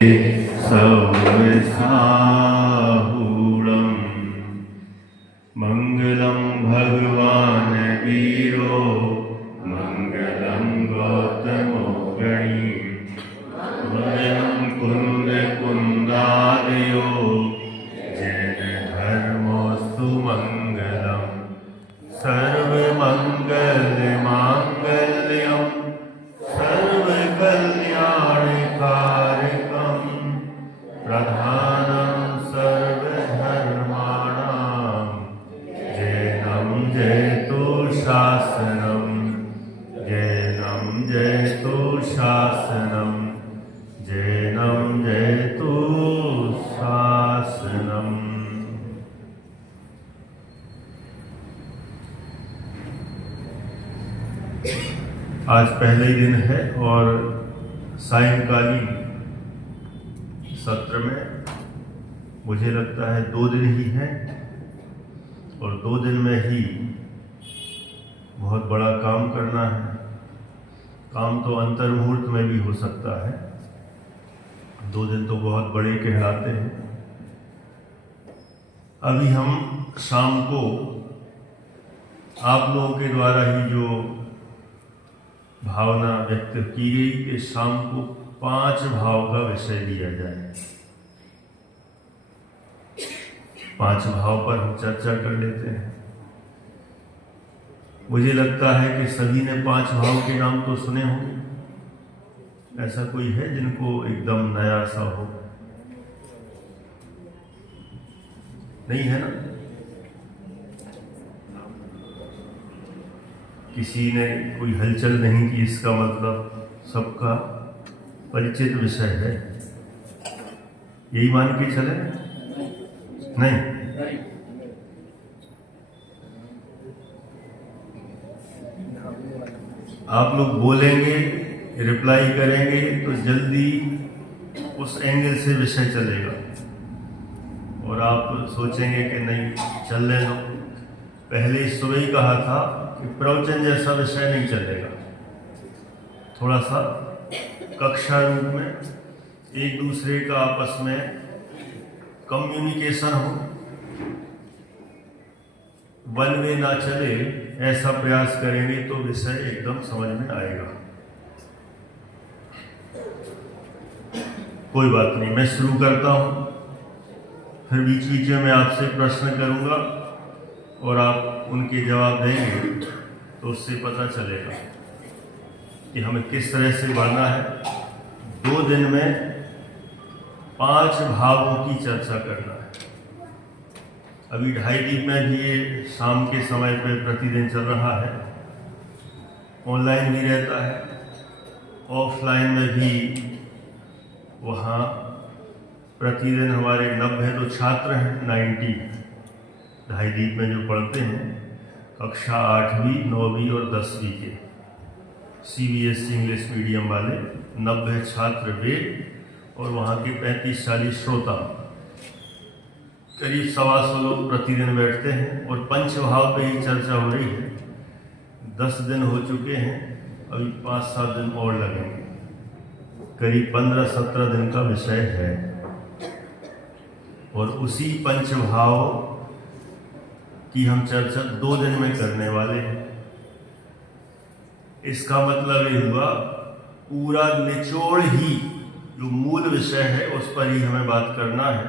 सौसाहूणं मङ्गलं भगवान् वीरो मङ्गलं गौतमो गणी मङ्गलं कुन्दकुन्दादयो जैनधर्मोऽस्तु मङ्गलं सर्वमङ्गलमाङ्गल्यं सर्वकल्याणकारकं प्रधानं सर्वधर्माणां जैनं जयतु शासनं जैनं जयतु शासनं जैनं जयतु शासनम्। आज पहले ही दिन है और सायंकालीन सत्र में मुझे लगता है 2 दिन ही हैं और 2 दिन में ही बहुत बड़ा काम करना है। काम तो अंतर मुहूर्त में भी हो सकता है, 2 दिन तो बहुत बड़े कहलाते हैं। अभी हम शाम को आप लोगों के द्वारा ही जो भावना व्यक्त की गई कि शाम को 5 भाव का विषय लिया जाए। 5 भाव पर हम चर्चा कर लेते हैं। मुझे लगता है कि सभी ने 5 भाव के नाम तो सुने होंगे। ऐसा कोई है जिनको एकदम नया सा हो? नहीं है ना? किसी ने कोई हलचल नहीं की, इसका मतलब सबका परिचित विषय है। यही मान के चले? नहीं। आप लोग बोलेंगे, रिप्लाई करेंगे तो जल्दी उस एंगल से विषय चलेगा और आप सोचेंगे कि नहीं चलने दो। पहले सुबह ही कहा था कि प्रवचन जैसा विषय नहीं चलेगा, थोड़ा सा कक्षा रूप में एक दूसरे का आपस में कम्युनिकेशन हो, वन वे ना चले, ऐसा प्रयास करेंगे तो विषय एकदम समझ में आएगा। कोई बात नहीं, मैं शुरू करता हूं, फिर बीच बीच में मैं आपसे प्रश्न करूंगा और आप उनके जवाब देंगे तो उससे पता चलेगा कि हमें किस तरह से बढ़ना है। 2 दिन में 5 भावों की चर्चा करना है। अभी 2:30 दीप में भी ये शाम के समय पे प्रतिदिन चल रहा है, ऑनलाइन भी रहता है, ऑफलाइन में भी। वहाँ प्रतिदिन हमारे 90 तो छात्र हैं, 90 2:30 दीप में जो पढ़ते हैं, कक्षा 8वीं 9वीं और 10वीं के CBSE इंग्लिश मीडियम वाले 90 छात्र वे और वहाँ के 35-40 श्रोता, करीब 125 लोग प्रतिदिन बैठते हैं और पंचभाव पे ही चर्चा हो रही है। 10 दिन हो चुके हैं, अभी 5-7 दिन और लगेंगे, करीब 15-17 दिन का विषय है और उसी पंचभाव कि हम चर्चा 2 दिन में करने वाले हैं। इसका मतलब ये हुआ पूरा निचोड़ ही जो मूल विषय है उस पर ही हमें बात करना है।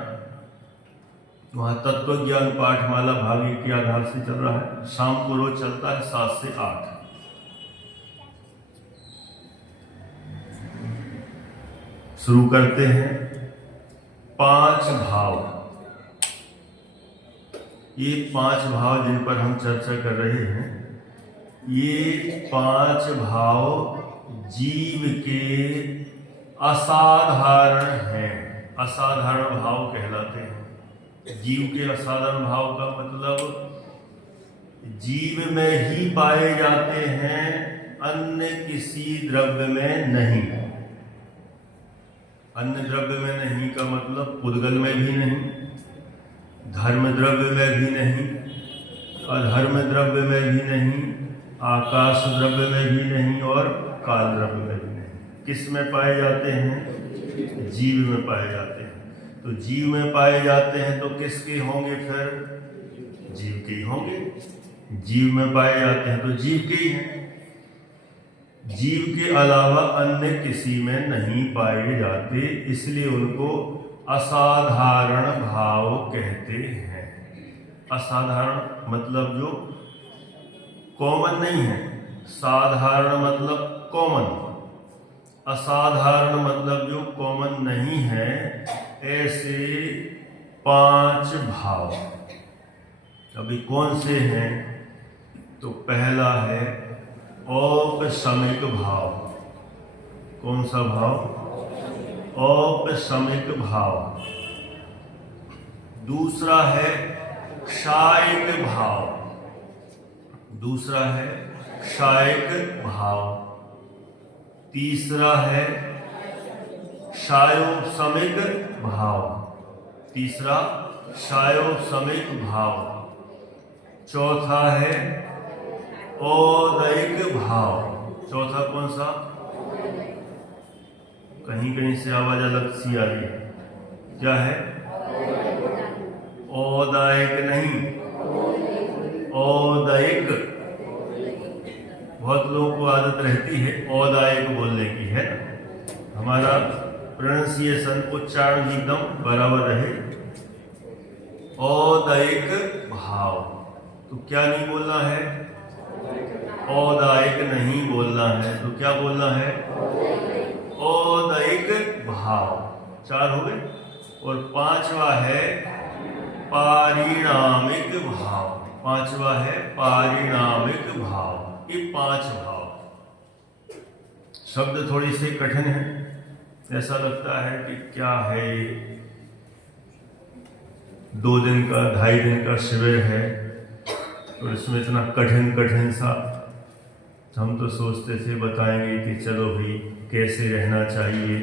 वहाँ तत्व ज्ञान पाठमाला भाग 1 के आधार से चल रहा है, शाम को रोज चलता है 7 से 8। शुरू करते हैं। 5 भाव, ये 5 भाव जिन पर हम चर्चा कर रहे हैं, ये 5 भाव जीव के असाधारण हैं, असाधारण भाव कहलाते हैं। जीव के असाधारण भाव का मतलब जीव में ही पाए जाते हैं, अन्य किसी द्रव्य में नहीं। अन्य द्रव्य में नहीं का मतलब पुद्गल में भी नहीं, धर्म द्रव्य में भी नहीं, अधर्म द्रव्य में भी नहीं, आकाश द्रव्य में भी नहीं और काल द्रव्य में भी नहीं। किस में पाए जाते हैं? जीव में पाए जाते हैं। तो जीव में पाए जाते हैं तो किसके होंगे फिर? जीव के ही होंगे। जीव में पाए जाते हैं तो जीव के ही हैं। जीव के अलावा अन्य किसी में नहीं पाए जाते, इसलिए उनको असाधारण भाव कहते हैं। असाधारण मतलब जो कॉमन नहीं है, साधारण मतलब कॉमन, असाधारण मतलब जो कॉमन नहीं है। ऐसे 5 भाव अभी कौन से हैं? तो पहला है औपशमिक भाव। कौन सा भाव? औपशमिक भाव। दूसरा है क्षायिक भाव। दूसरा है क्षायिक भाव। तीसरा है क्षायोपशमिक भाव। तीसरा क्षायोपशमिक भाव। चौथा है औदयिक भाव। चौथा कौन सा? कहीं कहीं से आवाज अलग सी आ रही है। क्या है? औदायिक नहीं, औदयिक। बहुत लोगों को आदत रहती है औदायिक बोलने की, है ना? हमारा प्रोनाउंसिएशन, उच्चारण एकदम बराबर रहे। औदयिक भाव। तो क्या नहीं बोलना है? औदायिक नहीं बोलना है। तो क्या बोलना है? औदयिक भाव। 4 हो गए। और 5वां है पारिणामिक भाव। 5वां है पारिणामिक भाव। ये 5 भाव। शब्द थोड़ी से कठिन है, ऐसा लगता है कि क्या है ये, 2 दिन का 2.5 दिन का शिविर है तो इसमें इतना कठिन कठिन सा। हम तो सोचते थे बताएंगे कि चलो भाई कैसे रहना चाहिए,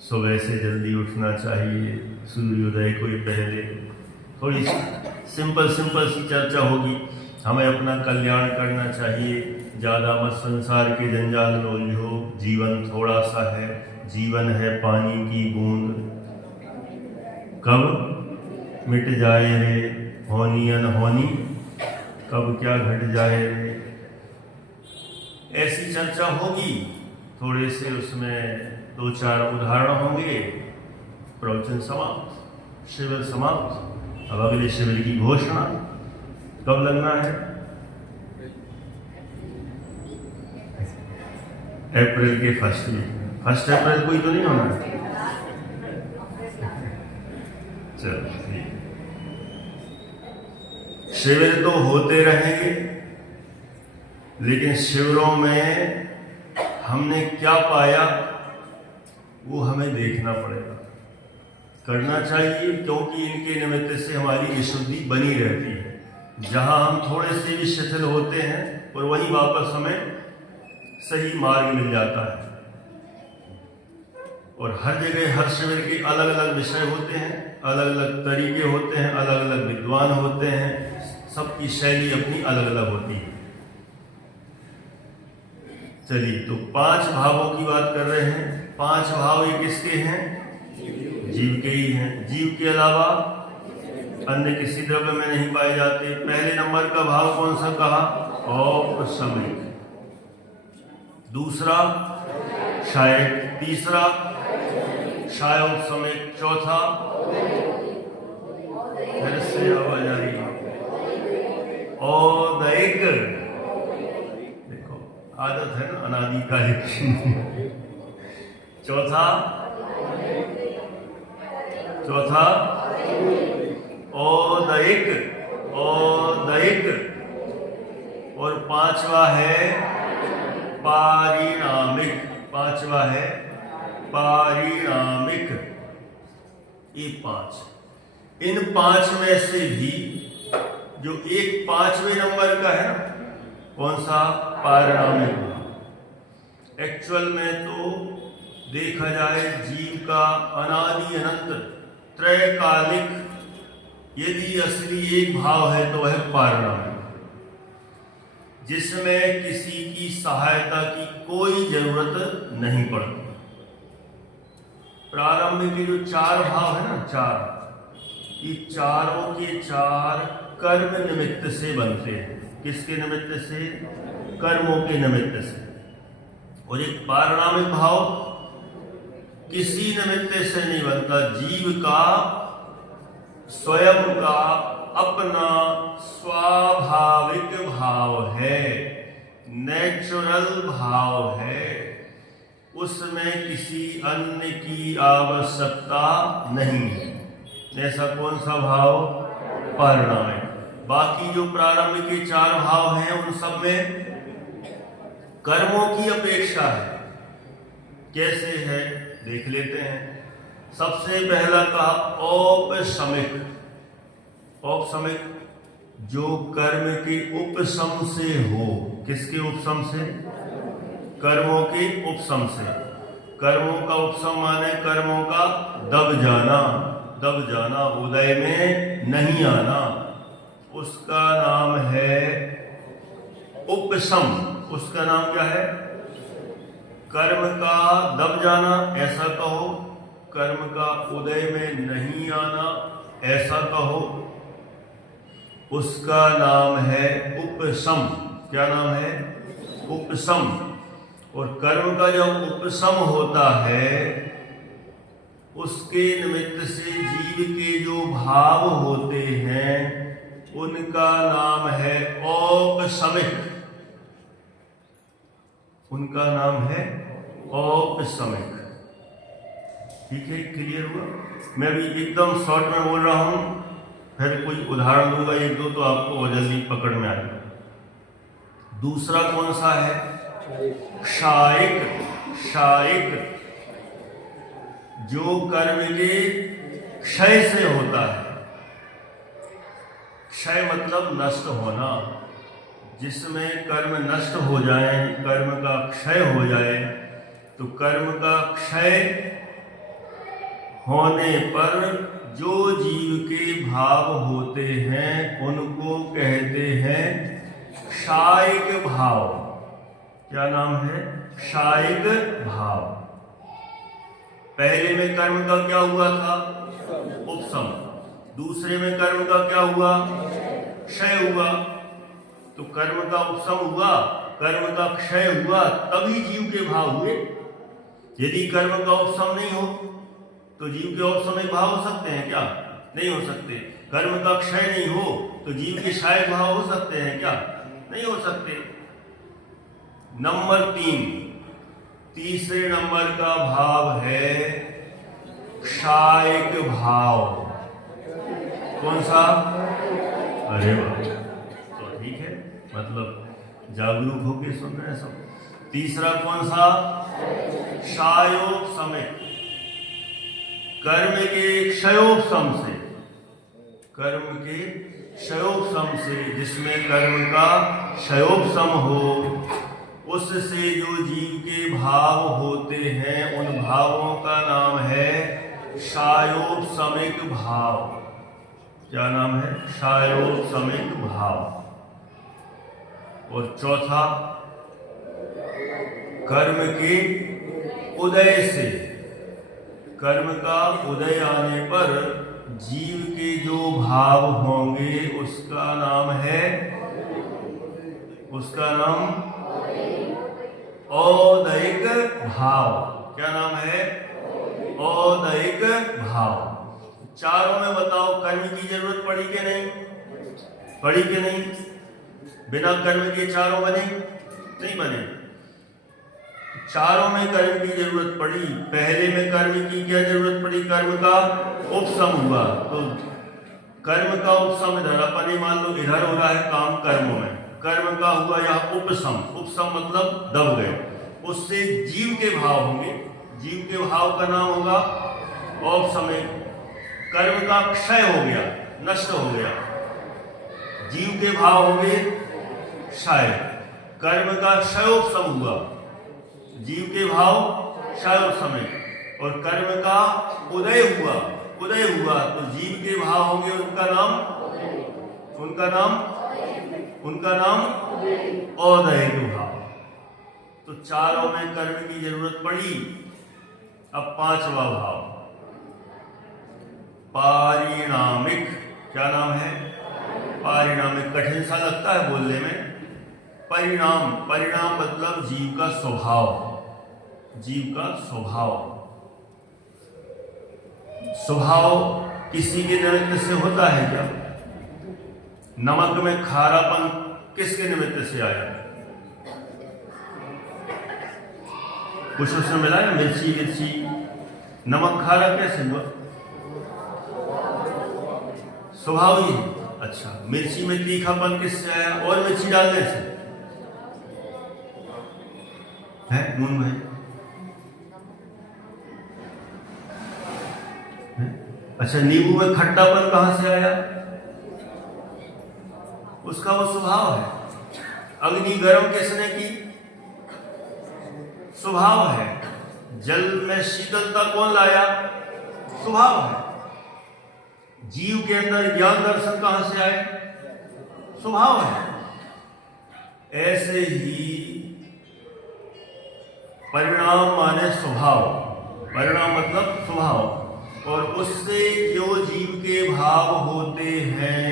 सुबह से जल्दी उठना चाहिए, सूर्योदय को पहले, थोड़ी सिंपल सी चर्चा होगी। हमें अपना कल्याण करना चाहिए, ज़्यादा मत संसार के जंजाल में उलझो, जीवन थोड़ा सा है, जीवन है पानी की बूंद, कब मिट जाए रे होनी अनहोनी, कब क्या घट जाए रे। ऐसी चर्चा होगी। थोड़े से उसमें 2-4 उदाहरण होंगे। प्रवचन समाप्त, शिविर समाप्त। अब अगले शिविर की घोषणा कब लगना है? अप्रैल के 1 अप्रैल को ही तो नहीं होना है। चलो ठीक। शिविर तो होते रहेंगे, लेकिन शिविरों में हमने क्या पाया वो हमें देखना पड़ेगा, करना चाहिए, क्योंकि इनके निमित्त से हमारी विशुद्धि बनी रहती है। जहां हम थोड़े से भी शिथिल होते हैं और वहीं वापस हमें सही मार्ग मिल जाता है। और हर जगह हर शिविर के अलग अलग विषय होते हैं, अलग अलग तरीके होते हैं, अलग अलग विद्वान होते हैं, सबकी शैली अपनी अलग अलग होती है। चलिए, तो 5 भावों की बात कर रहे हैं। 5 भाव ये किसके हैं? जीव के ही हैं। जीव के अलावा अन्य किसी द्रव्य में नहीं पाए जाते। पहले नंबर का भाव कौन सा कहा? औपशमिक। दूसरा क्षायक। तीसरा क्षायोपशमिक। चौथा, फिर से आवाज आ रही है, औदयिक। देखो आदत है ना अनादि काल की। चौथा औदयिक। और 5वां है पारिणामिक। 5वां है पारिणामिक। ये 5। इन 5 में से भी जो एक 5वें नंबर का है, कौन सा? पारिणामिक। एक्चुअल में तो देखा जाए जीव का अनादि अनंत त्रैकालिक यदि असली एक भाव है तो वह पारिणामिक, जिसमें किसी की सहायता की कोई जरूरत नहीं पड़ती। प्रारंभ के जो चार भाव है ना, चार, ये चारों के चार कर्म निमित्त से बनते हैं। किसके निमित्त से? कर्मों के निमित्त से। और एक पारिणामिक भाव किसी निमित्त से नहीं बनता, जीव का स्वयं का अपना स्वाभाविक भाव है, नेचुरल भाव है, उसमें किसी अन्य की आवश्यकता नहीं है। ऐसा कौन सा भाव? पारिणामिक। बाकी जो प्रारंभ के चार भाव हैं उन सब में कर्मों की अपेक्षा है। कैसे है देख लेते हैं। सबसे पहला कहा औपशमिक। औपशमिक जो कर्म के उपशम से हो। किसके उपशम से? कर्मों के उपशम से। कर्मों का उपशम माने कर्मों का दब जाना, दब जाना, उदय में नहीं आना, उसका नाम है उपशम। उसका नाम क्या है? कर्म का दब जाना ऐसा कहो, कर्म का उदय में नहीं आना ऐसा कहो, उसका नाम है उपशम। क्या नाम है? उपशम। और कर्म का जब उपशम होता है उसके निमित्त से जीव के जो भाव होते हैं उनका नाम है औपशमिक। उनका नाम है औपशमिक। ठीक है, क्लियर हुआ? मैं भी एकदम शॉर्ट में बोल रहा हूं, फिर कोई उदाहरण दूंगा एक दो तो आपको और जल्दी पकड़ में आएगा। दूसरा कौन सा है? क्षायिक। क्षायिक जो कर्म के क्षय से होता है। क्षय मतलब नष्ट होना। जिसमें कर्म नष्ट हो जाए, कर्म का क्षय हो जाए, तो कर्म का क्षय होने पर जो जीव के भाव होते हैं उनको कहते हैं क्षायिक भाव। क्या नाम है? क्षायिक भाव। पहले में कर्म का क्या हुआ था? उपशम। दूसरे में कर्म का क्या हुआ? क्षय हुआ। तो कर्म का उपशम हुआ, कर्म का क्षय हुआ, तभी जीव के भाव हुए। यदि कर्म का उपशम नहीं हो तो जीव के औपशमिक भाव हो सकते हैं क्या? नहीं हो सकते। कर्म का क्षय नहीं हो तो जीव के क्षायिक भाव हो सकते हैं क्या? नहीं हो सकते। नंबर 3, तीसरे नंबर का भाव है क्षायिक भाव। कौन सा? अरे वाह, तो ठीक है, मतलब जागरूक होके सुन रहे हैं सब। तीसरा कौन सा? क्षयोपशमिक। कर्म के क्षयोपशम से। कर्म के क्षयोपशम से, जिसमें कर्म का क्षयोपशम हो, उससे जो जीव के भाव होते हैं उन भावों का नाम है क्षयोपशमिक भाव। क्या नाम है? क्षयोपशमिक भाव। और चौथा, कर्म के उदय से। कर्म का उदय आने पर जीव के जो भाव होंगे उसका नाम है, उसका नाम औदैक भाव। क्या नाम है? औदैक भाव। चारों में बताओ कर्म की जरूरत पड़ी कि नहीं? पड़ी कि नहीं? बिना कर्म के चारों बने? नहीं बने। चारों में कर्म की जरूरत पड़ी। पहले में कर्म की क्या जरूरत पड़ी? कर्म का उपशम हुआ। तो कर्म का उपशम इधर, अपन मान लो इधर हो रहा है काम कर्मों में, कर्म का हुआ यहाँ उपशम। उपशम मतलब दब गए। उससे जीव के भाव होंगे। जीव के भाव का नाम होगा औपशमिक। कर्म का क्षय हो गया, नष्ट हो गया, जीव के भाव होंगे क्षय। कर्म का क्षयोपशम हुआ, जीव के भाव क्षयोपशमिक। और कर्म का उदय हुआ, उदय हुआ तो जीव के भाव होंगे उनका नाम औदैक भाव। तो चारों में कर्म की जरूरत पड़ी। अब पांचवा भाव पारिणामिक। क्या नाम है? पारिणामिक। कठिन सा लगता है बोलने में। परिणाम, परिणाम मतलब जीव का स्वभाव, जीव का स्वभाव। स्वभाव किसी के निमित्त से होता है क्या? नमक में खारापन किसके निमित्त से आया? कुछ उसमें मिला है? मिर्ची मिर्ची नमक खारा कैसे हुआ? स्वभाव ही है। अच्छा, मिर्ची में तीखापन किससे आया? और मिर्ची डालने से है? नून में है? अच्छा, नींबू में खट्टापन कहां से आया? उसका वो स्वभाव है। अग्नि गर्म किसने की? स्वभाव है। जल में शीतलता कौन लाया? स्वभाव है। जीव के अंदर ज्ञान दर्शन कहां से आए? स्वभाव है। ऐसे ही परिणाम माने स्वभाव, परिणाम मतलब स्वभाव, और उससे जो जीव के भाव होते हैं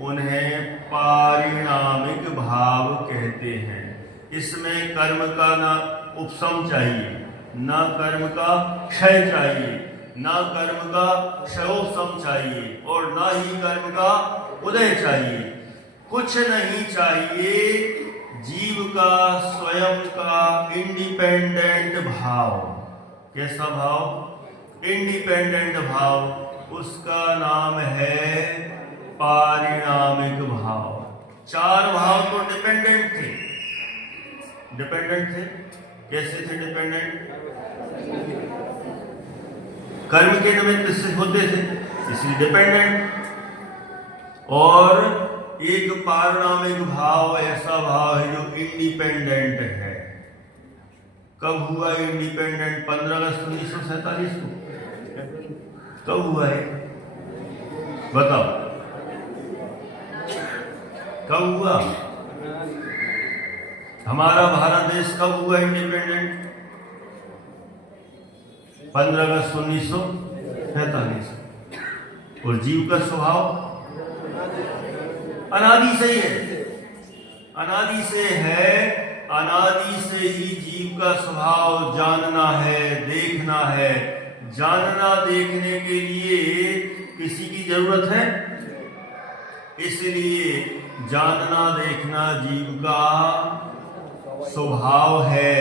उन्हें पारिणामिक भाव कहते हैं। इसमें कर्म का ना उपशम चाहिए, ना कर्म का क्षय चाहिए, ना कर्म का क्षयोपशम चाहिए, और ना ही कर्म का उदय चाहिए। कुछ नहीं चाहिए, जीव का स्वयं का इंडिपेंडेंट भाव। कैसा भाव? इंडिपेंडेंट भाव। उसका नाम है पारिणामिक भाव। चार भाव तो डिपेंडेंट थे। डिपेंडेंट थे। कैसे थे डिपेंडेंट? कर्म के निमित्त से होते थे, इसलिए डिपेंडेंट। और एक पारिणामिक भाव ऐसा भाव है जो इंडिपेंडेंट है। कब हुआ इंडिपेंडेंट? 15 अगस्त 1947 को। कब हुआ है बताओ? कब हुआ हमारा भारत देश? कब हुआ इंडिपेंडेंट? 15 अगस्त 1947। और जीव का स्वभाव अनादि से ही है, अनादि से है। अनादि से ही जीव का स्वभाव जानना है, देखना है। जानना देखने के लिए किसी की जरूरत है? इसलिए जानना देखना जीव का स्वभाव है।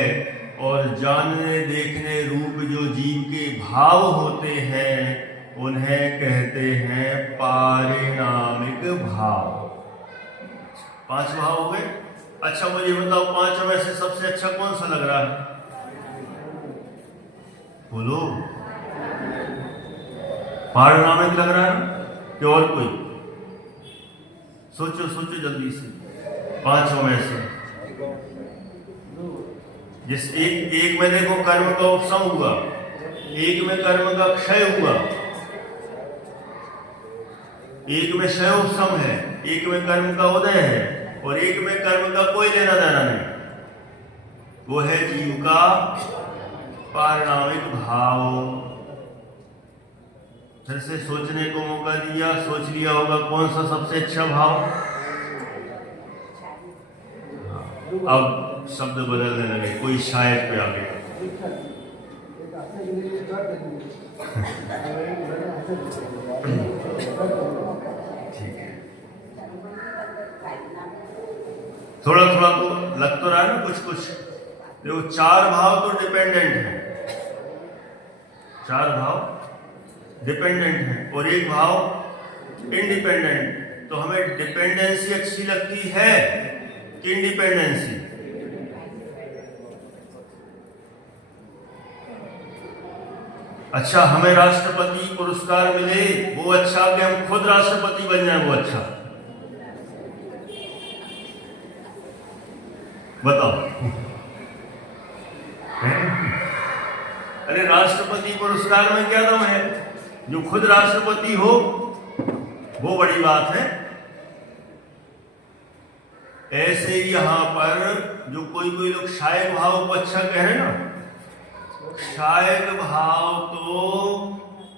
और जानने देखने रूप जो जीव के भाव होते हैं उन्हें कहते हैं पारिणामिक भाव। 5 भाव हो गए। अच्छा, मुझे बताओ 5 में से सबसे अच्छा कौन सा लग रहा है? बोलो। पारिणामिक लग रहा है कि और कोई? सोचो सोचो जल्दी से। 5 में से जिस एक में देखो कर्म का उपशम हुआ, एक में कर्म का क्षय हुआ, एक में क्षय उपशम है, एक में कर्म का उदय है, और एक में कर्म का कोई लेना देना नहीं। वो है जीव का पारिणामिक भाव। फिर से सोचने को मौका दिया, सोच लिया होगा कौन सा सबसे अच्छा भाव। अब शब्द बदलने लगे, कोई शायद पे आ गया। ठीक है, थोड़ा थोड़ा तो लग तो रहा है ना कुछ कुछ। देखो 4 भाव तो डिपेंडेंट है, 4 भाव डिपेंडेंट है और एक भाव इंडिपेंडेंट। तो हमें डिपेंडेंसी अच्छी लगती है कि इंडिपेंडेंसी? अच्छा, हमें राष्ट्रपति पुरस्कार मिले वो अच्छा कि हम खुद राष्ट्रपति बन जाए वो अच्छा? बताओ। अरे राष्ट्रपति पुरस्कार में क्या दम है? जो खुद राष्ट्रपति हो वो बड़ी बात है। ऐसे ही यहां पर जो कोई कोई लोग शायद भाव को अच्छा कह रहे ना, क्षायक भाव तो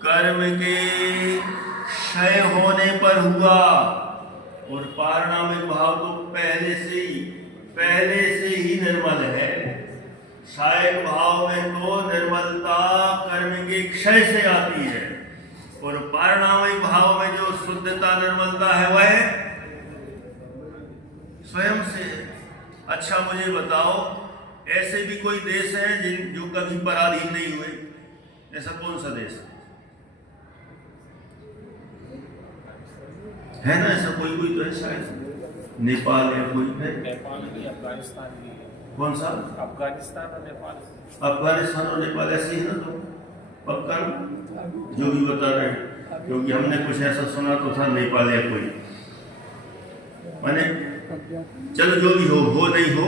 कर्म के क्षय होने पर हुआ, और पारिणामिक भाव तो पहले से ही निर्मल है। क्षायक भाव में तो निर्मलता कर्म के क्षय से आती है, और पारिणामिक भाव में जो शुद्धता निर्मलता है वह स्वयं से है। अच्छा मुझे बताओ, ऐसे भी कोई देश है जो कभी पराधीन नहीं हुए? ऐसा कौन सा देश है ना? ऐसा कोई तो है शायद, नेपाल या कोई है? नेपाल भी, अफगानिस्तान भी है। कौन सा? अफगानिस्तान और नेपाल। अफगानिस्तान और नेपाल ऐसे ही ना? तो पक्का जो भी बता रहे हैं, क्योंकि हमने कुछ ऐसा सुना तो था नेपाल या कोई, माने चलो जो भी हो नहीं हो,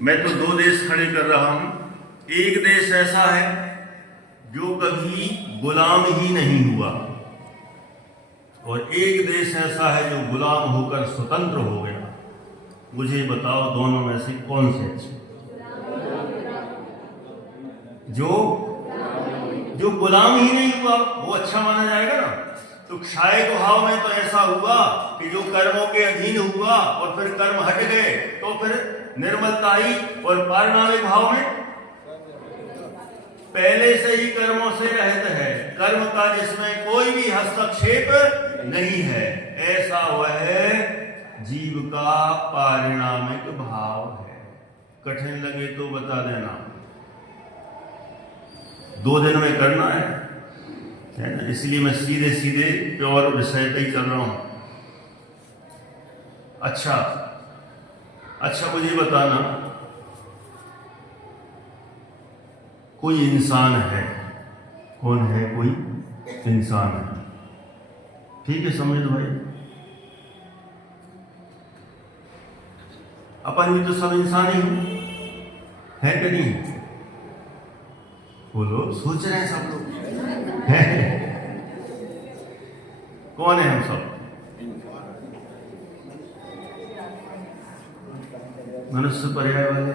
मैं तो दो देश खड़े कर रहा हूं। एक देश ऐसा है जो कभी गुलाम ही नहीं हुआ, और एक देश ऐसा है जो गुलाम होकर स्वतंत्र हो गया। मुझे बताओ दोनों में से कौन से अच्छे? जो गुलाम ही नहीं हुआ वो अच्छा माना जाएगा ना? तो क्षायक भाव में तो ऐसा हुआ कि जो कर्मों के अधीन हुआ और फिर कर्म हट गए तो फिर निर्मलता आई, और पारिणामिक भाव में पहले से ही कर्मों से रहित है, कर्म का जिसमें कोई भी हस्तक्षेप नहीं है, ऐसा वह जीव का पारिणामिक भाव है। कठिन लगे तो बता देना, 2 दिन में करना है ना? इसलिए मैं सीधे प्योर विषय पे ही चल रहा हूं। अच्छा मुझे बताना, कोई इंसान है, कौन है? कोई इंसान है, ठीक है? समझ लो भाई, अपन भी तो सब इंसान ही है कि नहीं? बोलो, सोच रहे हैं सब लोग हैं? कौन है हम सब? मनुष्य पर्याय वाले।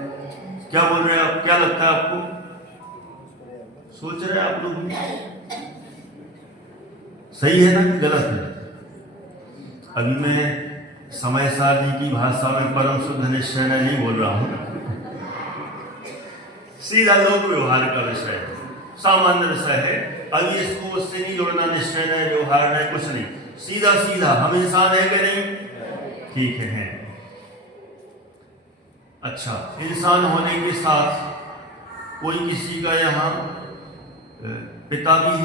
क्या बोल रहे हैं आप? क्या लगता है आपको? सोच रहे हैं आप लोग भी? सही है ना कि गलत है? अभी मैं समय सार जी की भाषा में परम शुद्ध निश्चय नहीं बोल रहा हूं, सीधा लोक व्यवहार का विषय है, सामान्य विषय है। अभी इसको उससे नहीं जोड़ना, निश्चय नहीं, व्यवहार नहीं, कुछ नहीं, सीधा हम इंसान है कि नहीं? ठीक है। अच्छा, इंसान होने के साथ कोई किसी का यहाँ पिता भी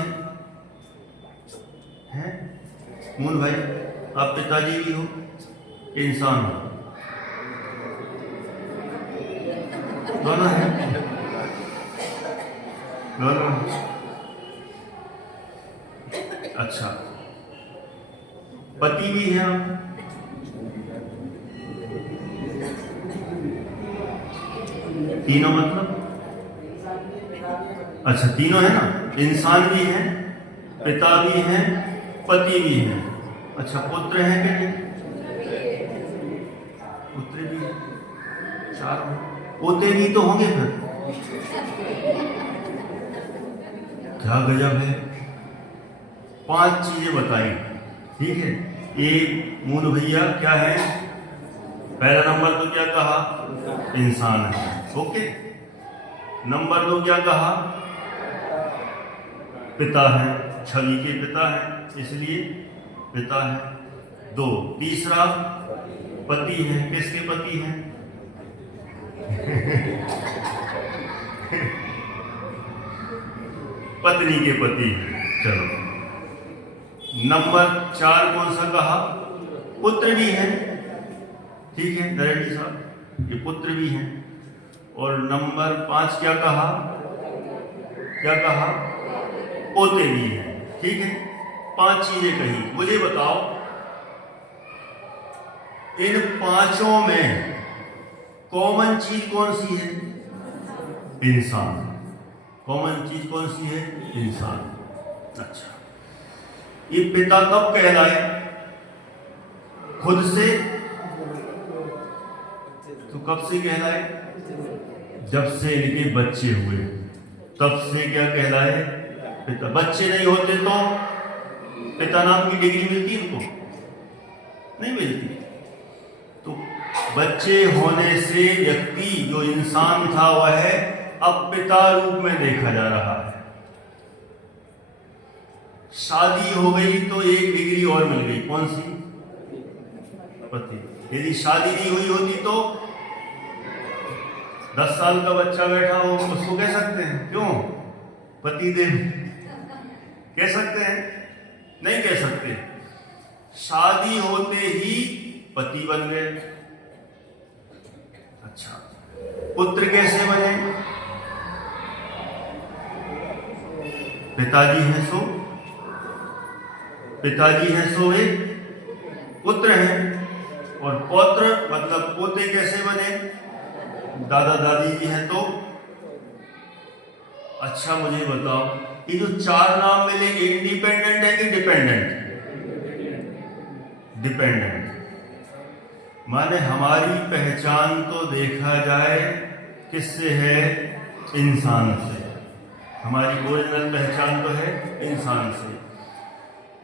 है? मूल भाई, आप पिताजी भी हो, इंसान हो, दोनों है? दोनों। अच्छा, पति भी है आप? तीनों मतलब? अच्छा, तीनों है ना? इंसान भी है, पिता भी है, पति भी है। अच्छा, पुत्र है कि नहीं? पुत्र भी है, 4। पोते भी तो होंगे फिर। क्या गजब है, 5 चीजें बताई, ठीक है? एक मूल भैया क्या है? पहला नंबर तो क्या कहा? इंसान है, ओके। नंबर 2 क्या कहा? पिता है, छवि के पिता है, इसलिए पिता है। 2, तीसरा पति है, किसके पति है? पत्नी के पति है। चलो, नंबर 4 कौन सा कहा? पुत्र भी है, ठीक है नरेंद्र साहब, ये पुत्र भी हैं। और नंबर 5 क्या कहा? पोते भी हैं, ठीक है? 5 चीजें कही। मुझे बताओ, इन 5 में कॉमन चीज कौन सी है? इंसान। कॉमन चीज कौन सी है? इंसान। अच्छा, ये पिता कब कहलाए? खुद से? तो कब से कहलाए? जब से इनके बच्चे हुए, तब से क्या कहलाए? पिता। बच्चे नहीं होते तो पिता नाम की डिग्री मिलती इनको? नहीं मिलती। तो बच्चे होने से व्यक्ति जो इंसान था वह अब पिता रूप में देखा जा रहा है। शादी हो गई तो एक डिग्री और मिल गई, कौन सी? पति। यदि शादी नहीं हुई होती तो 10 साल का बच्चा बैठा हो उसको कह सकते हैं, क्यों? पति देव कह सकते हैं? नहीं कह सकते। शादी होते ही पति बन गए। अच्छा, पुत्र कैसे बने? पिताजी हैं सो एक पुत्र हैं, और पौत्र मतलब पोते कैसे बने? दादा दादी जी हैं तो। अच्छा मुझे बताओ, ये जो 4 नाम मिले इंडिपेंडेंट है कि डिपेंडेंट? डिपेंडेंट। माने हमारी पहचान तो देखा जाए किससे है? इंसान से। हमारी ओरिजिनल पहचान तो है इंसान से।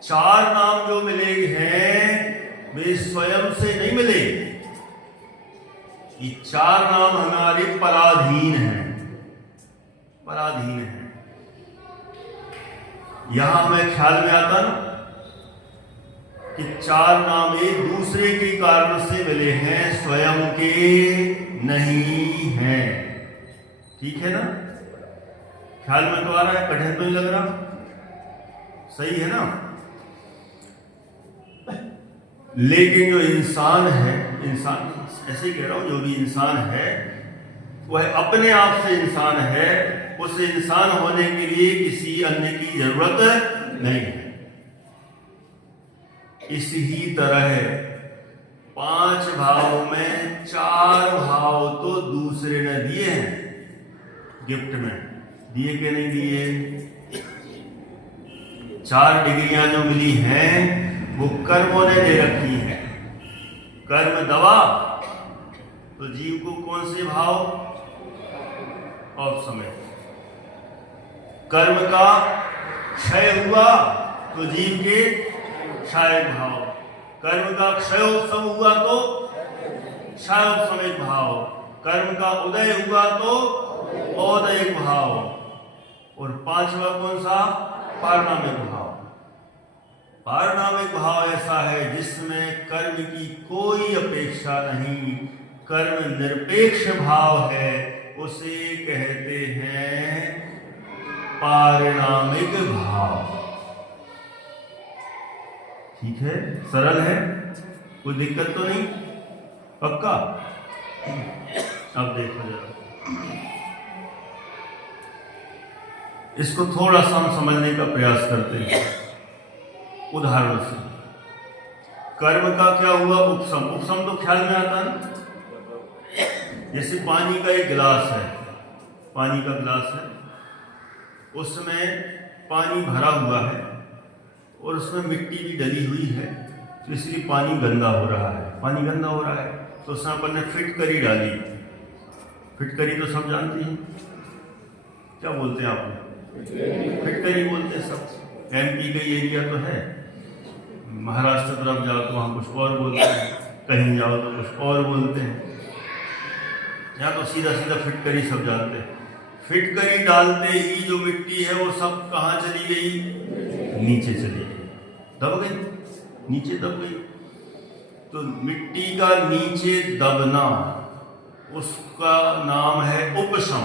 4 नाम जो मिले हैं वे स्वयं से नहीं मिले, ये 4 नाम हमारे पराधीन हैं। पराधीन हैं। यहां हमें ख्याल में आता ना कि 4 नाम एक दूसरे के कारण से मिले हैं, स्वयं के नहीं हैं। ठीक है ना? ख्याल में तो आ रहा है? कठिन तो नहीं लग रहा? सही है ना? लेकिन जो इंसान है, इंसान ऐसे कह रहा हूं, जो भी इंसान है वह अपने आप से इंसान है। उस इंसान होने के लिए किसी अन्य की जरूरत नहीं है। इसी तरह 5 भावों में 4 भाव तो दूसरे ने दिए हैं गिफ्ट में। दिए कि नहीं दिए? 4 डिग्रियां जो मिली हैं वो कर्मों ने दे रखी है। कर्म दवा तो जीव को कौन से भाव? और समय। कर्म का क्षय हुआ तो जीव के क्षय भाव। कर्म का क्षयोत्सव हुआ तो क्षयोत्समिक भाव। कर्म का उदय हुआ तो औदयिक भाव। और 5वां कौन सा? पारणामिक भाव। पारणामिक भाव ऐसा है जिसमें कर्म की कोई अपेक्षा नहीं, कर्म निरपेक्ष भाव है, उसे कहते हैं पारणामिक भाव। ठीक है? सरल है, कोई दिक्कत तो नहीं? पक्का? अब देखो जरा, इसको थोड़ा सा हम समझने का प्रयास करते हैं उदाहरण से। कर्म का क्या हुआ? उपसम। उपसम तो ख्याल में आता है। जैसे पानी का एक गिलास है, पानी का गिलास है, उसमें पानी भरा हुआ है और उसमें मिट्टी भी डली हुई है, तो इसलिए पानी गंदा हो रहा है। पानी गंदा हो रहा है तो उसमें अपन ने फिटकरी डाली। फिटकरी तो सब जानती हैं, क्या बोलते हैं आप? फिटकरी बोलते हैं सब। MP का एरिया तो है, महाराष्ट्र तरफ जाओ तो वहाँ कुछ और बोलते हैं, कहीं जाओ तो कुछ और बोलते हैं। यहाँ तो सीधा सीधा फिटकरी सब जानते हैं। फिटकरी डालते ही जो मिट्टी है वो सब कहाँ चली गई? नीचे चली गई, दब गई, नीचे दब गई। तो मिट्टी का नीचे दबना उसका नाम है उपशम।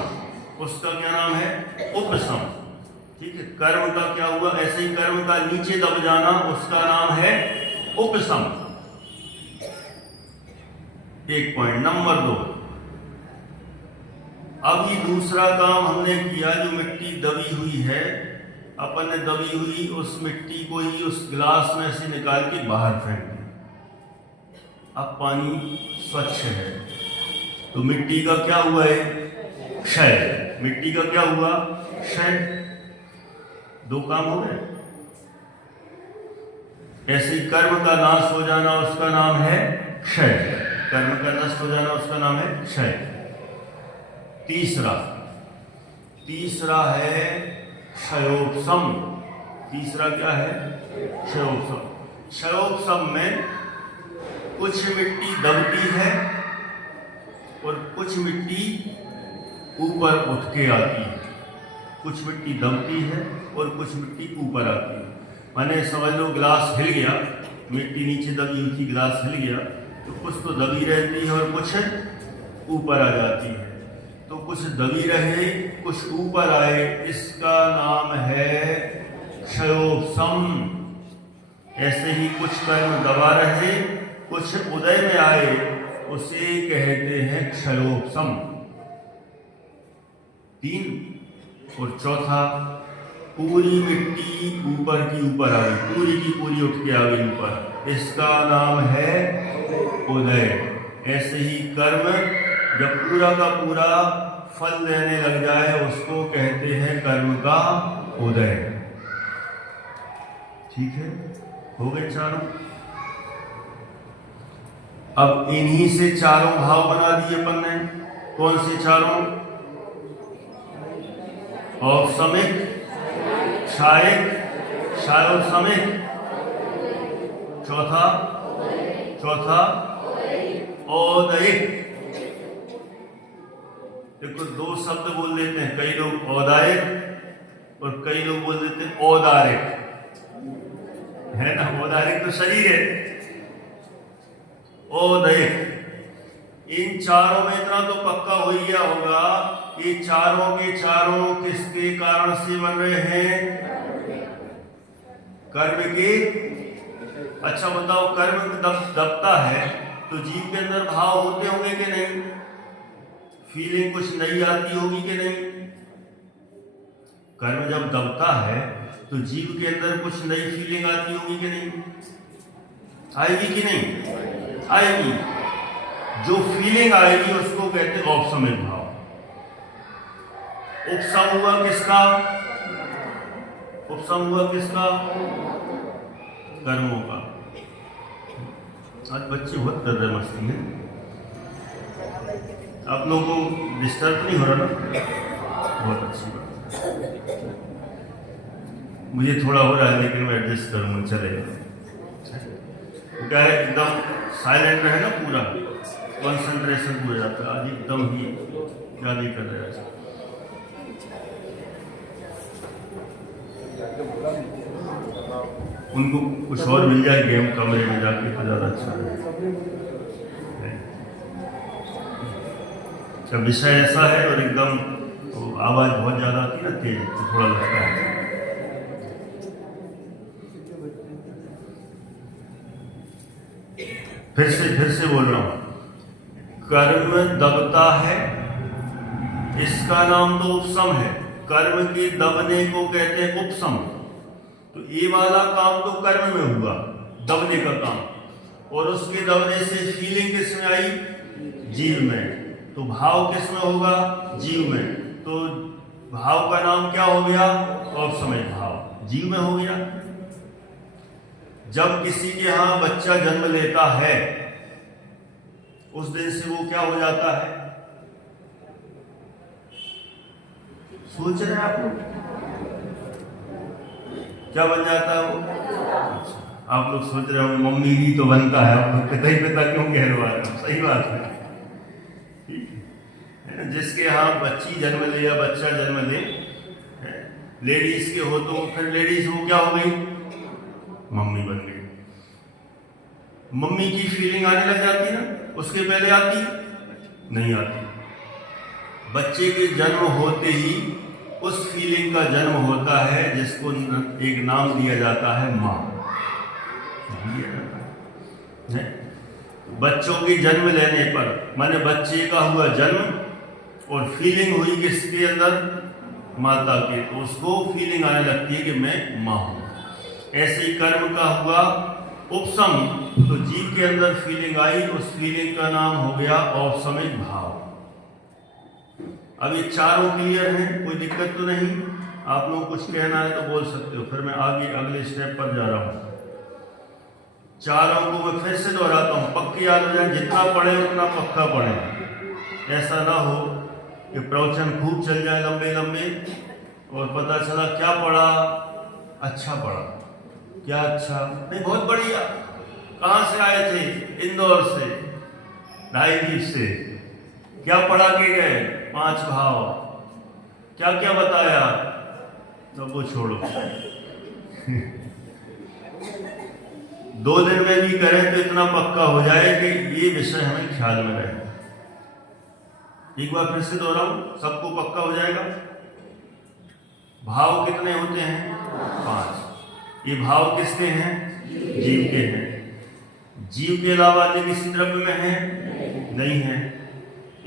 उसका क्या नाम है? उपशम। ठीक है? कर्म का क्या हुआ? ऐसे ही कर्म का नीचे दब जाना उसका नाम है उपशम। एक पॉइंट। नंबर 2, अब ये दूसरा काम हमने किया, जो मिट्टी दबी हुई है, अपन ने दबी हुई उस मिट्टी को ही उस गिलास में से निकाल के बाहर फेंक दिया। अब पानी स्वच्छ है, तो मिट्टी का क्या हुआ है? क्षय। मिट्टी का क्या हुआ? क्षय। 2 काम हो गए। ऐसे ही कर्म का नाश हो जाना उसका नाम है क्षय। कर्म का नष्ट हो जाना उसका नाम है क्षय। तीसरा तीसरा है क्षयोपशम। तीसरा क्या है? क्षयोपशम। क्षयोपशम में कुछ मिट्टी दबती है और कुछ मिट्टी ऊपर उठ के आती है। कुछ मिट्टी दबती है और कुछ मिट्टी ऊपर आती है। माने समझ लो गिलास हिल गया, मिट्टी नीचे दबी हुई थी, गिलास हिल गया, तो कुछ तो दबी रहती है और कुछ ऊपर आ जाती है। तो कुछ दबी रहे कुछ ऊपर आए, इसका नाम है क्षयोपशम। ऐसे ही कुछ कर्म दबा रहे कुछ उदय में आए, उसे कहते हैं क्षयोपशम। 3 और चौथा, पूरी मिट्टी ऊपर की ऊपर आ गई, पूरी की पूरी उठ के आ गई ऊपर, इसका नाम है उदय। ऐसे ही कर्म जब पूरा का पूरा फल देने लग जाए उसको कहते हैं कर्म का उदय। ठीक है, हो गए चारों। अब इन्हीं से चारों भाव बना दिए अपन ने। कौन से चारों? औपसमिक, क्षायिक, क्षारोपशमिक, चौथा औदयिक। देखो 2 शब्द बोल देते हैं, कई लोग औदायिक और कई लोग बोल देते हैं औदारिक, है ना। औदारिक तो शरीर है, औदयिक। इन चारों में इतना तो पक्का हो गया होगा, ये चारों के चारों किसके कारण से बन रहे हैं? कर्म के। अच्छा बताओ, कर्म दबता है तो जीव के अंदर भाव होते होंगे कि नहीं? फीलिंग कुछ नई आती होगी कि नहीं? कर्म जब दबता है तो जीव के अंदर कुछ नई फीलिंग आती होगी कि नहीं? आएगी कि नहीं? आएगी। जो फीलिंग आएगी उसको कहते हैं औपसमिक भाव। उपसम हुआ किसका? उपसम हुआ किसका? कर्मों का। आज बच्चे बहुत कर रहे मस्ती में, आप लोगों को डिस्टर्ब नहीं हो रहा ना? बहुत अच्छी बात। मुझे थोड़ा हो रहा है लेकिन मैं एडजस्ट करूंगा, चलेगा। क्या है, एकदम साइलेंट रहे ना, पूरा कंसंट्रेशन हो जाता है। आज एकदम ही क्या नहीं कर रहे हैं। उनको कुछ और मिल जाए गेम कमरे में जाके तो ज़्यादा अच्छा है। जब विषय ऐसा है और एकदम तो आवाज़ बहुत ज़्यादा आती है ना, तेज, तो थोड़ा लगता है। फिर से बोल रहा हूँ, कर्म दबता है, इसका नाम तो उपसम है। कर्म के दबने को कहते हैं उपसम। तो ये वाला काम तो कर्म में हुआ, दबने का काम, और उसके दबने से फीलिंग किस में आई? जीव में। तो भाव किस में होगा? जीव में। तो भाव का नाम क्या हो गया? औपसमिक भाव, जीव में हो गया। जब किसी के यहां बच्चा जन्म लेता है उस दिन से वो क्या हो जाता है? सोच रहे हैं आप लोग? क्या बन जाता है वो? आप लोग सोच रहे हो मम्मी ही तो बनता है, आप लोग पिता क्यों कहलवा रहे हो? सही बात है, ठीक है। जिसके यहाँ बच्ची जन्म ले या बच्चा जन्म ले, लेडीज के हो तो फिर लेडीज वो क्या हो गई? मम्मी बन गई। मम्मी की फीलिंग आने लग जाती ना, उसके पहले आती नहीं आती। बच्चे के जन्म होते ही उस फीलिंग का जन्म होता है जिसको एक नाम दिया जाता है माँ। बच्चों के जन्म लेने पर माने बच्चे का हुआ जन्म और फीलिंग हुई किसके अंदर? माता के, तो उसको फीलिंग आने लगती है कि मैं माँ हूं। ऐसे ही कर्म का हुआ उपसम, तो जीव के अंदर फीलिंग आई, उस फीलिंग का नाम हो गया औपसमिक भाव। अब ये चारों क्लियर हैं, कोई दिक्कत तो नहीं? आप लोग कुछ कहना है तो बोल सकते हो, फिर मैं आगे अगले स्टेप पर जा रहा हूं। चारों को मैं फिर से दोहराता हूं, पक्की याद हो जाए, जितना पढ़े उतना पक्का पढ़े। ऐसा ना हो कि प्रवचन खूब चल जाए लंबे लंबे, और पता चला क्या पढ़ा, अच्छा पढ़ा, क्या अच्छा नहीं, बहुत बढ़िया। कहाँ से आए थे? इंदौर से, रायदीप से। क्या पढ़ा के गए? 5 भाव। क्या क्या बताया? तो वो छोड़ो। 2 दिन में भी करें तो इतना पक्का हो जाए कि ये विषय हमें ख्याल में रहे। एक बार फिर से दोहराऊं, सबको पक्का हो जाएगा। भाव कितने होते हैं? 5। ये भाव किसके हैं? जीव के हैं। जीव के अलावा अन्य किसी द्रव्य में है? नहीं है।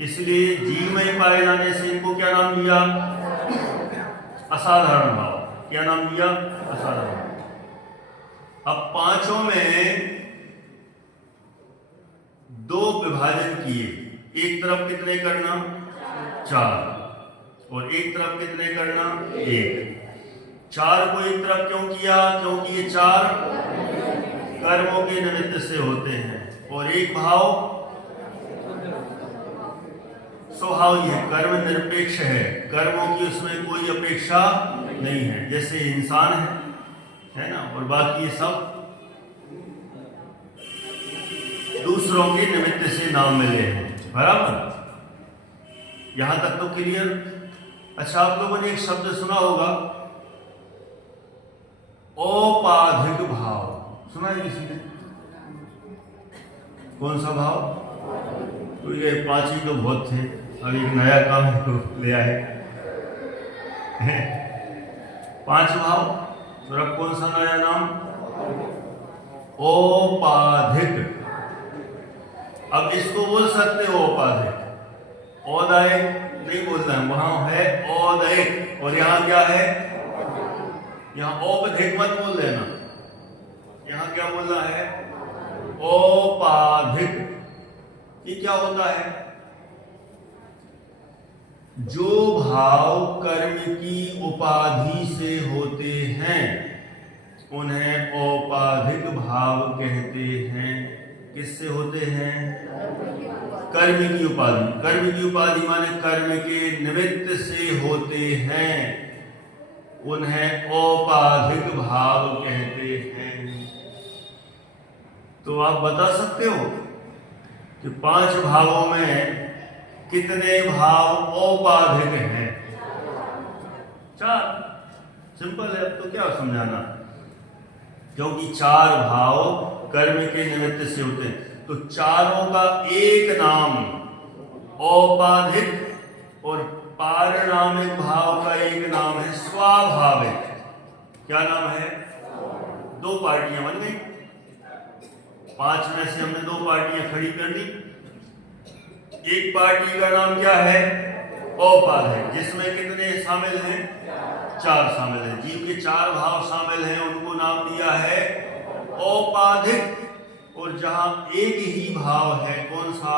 इसलिए जीव में पाए जाने से इनको क्या नाम दिया? असाधारण भाव। क्या नाम दिया? असाधारण। अब 5 में 2 विभाजन किए। एक तरफ कितने करना? 4, और एक तरफ कितने करना? 1। 4 को एक तरफ क्यों किया? क्योंकि ये 4 कर्मों के निमित्त से होते हैं, और एक भाव स्वभाव ही है, कर्म निरपेक्ष है, कर्मों की उसमें कोई अपेक्षा नहीं है। जैसे इंसान है ना, और बाकी ये सब दूसरों के निमित्त से नाम मिले हैं। बराबर? यहां तक तो क्लियर। अच्छा, आप लोगों ने एक शब्द सुना होगा, औपाधिक भाव। सुना है किसी ने? कौन सा भाव? कोई ये 5 ही तो बहुत थे, अब एक नया काम है तो ले आए। 5 भाव, और अब कौन सा नया नाम? औपाधिक। अब इसको बोल सकते हो औपाधिक। औदायिक नहीं बोलना है, वहां है औदयिक, और यहां क्या है? यहां औपधिक मत बोल देना, यहां क्या बोलना है? औपाधिक। ये क्या होता है? जो भाव कर्म की उपाधि से होते हैं उन्हें औपाधिक भाव कहते हैं। किससे होते हैं? कर्म की उपाधि। कर्म की उपाधि माने कर्म के निमित्त से होते हैं, उन्हें औपाधिक भाव कहते हैं। तो आप बता सकते हो कि 5 भावों में कितने भाव औपाधिक हैं? 4। सिंपल है, अब तो क्या समझाना, क्योंकि 4 भाव कर्म के निमित्त से होते हैं। तो चारों का एक नाम औपाधिक, और पारिणामिक भाव का एक नाम है स्वाभाविक। क्या नाम है? 2 पार्टियां बन गई। 5 में से हमने 2 पार्टियां खड़ी कर दी। एक पार्टी का नाम क्या है? औपाधिक, जिसमें कितने शामिल हैं? 4 शामिल हैं। जीव के 4 भाव शामिल हैं, उनको नाम दिया है औपाधिक। और जहां एक ही भाव है, कौन सा?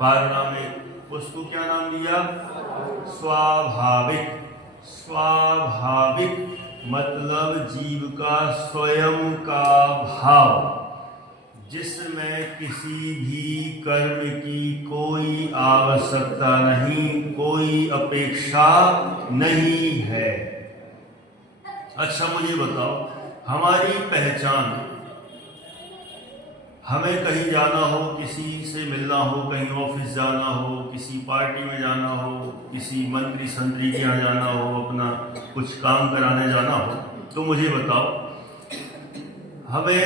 पारिणामिक, उसको क्या नाम दिया? स्वाभाविक। स्वाभाविक मतलब जीव का स्वयं का भाव, जिसमें किसी भी कर्म की कोई आवश्यकता नहीं, कोई अपेक्षा नहीं है। अच्छा, मुझे बताओ, हमारी पहचान, हमें कहीं जाना हो, किसी से मिलना हो, कहीं ऑफिस जाना हो, किसी पार्टी में जाना हो, किसी मंत्री संतरी के यहाँ जाना हो, अपना कुछ काम कराने जाना हो, तो मुझे बताओ, हमें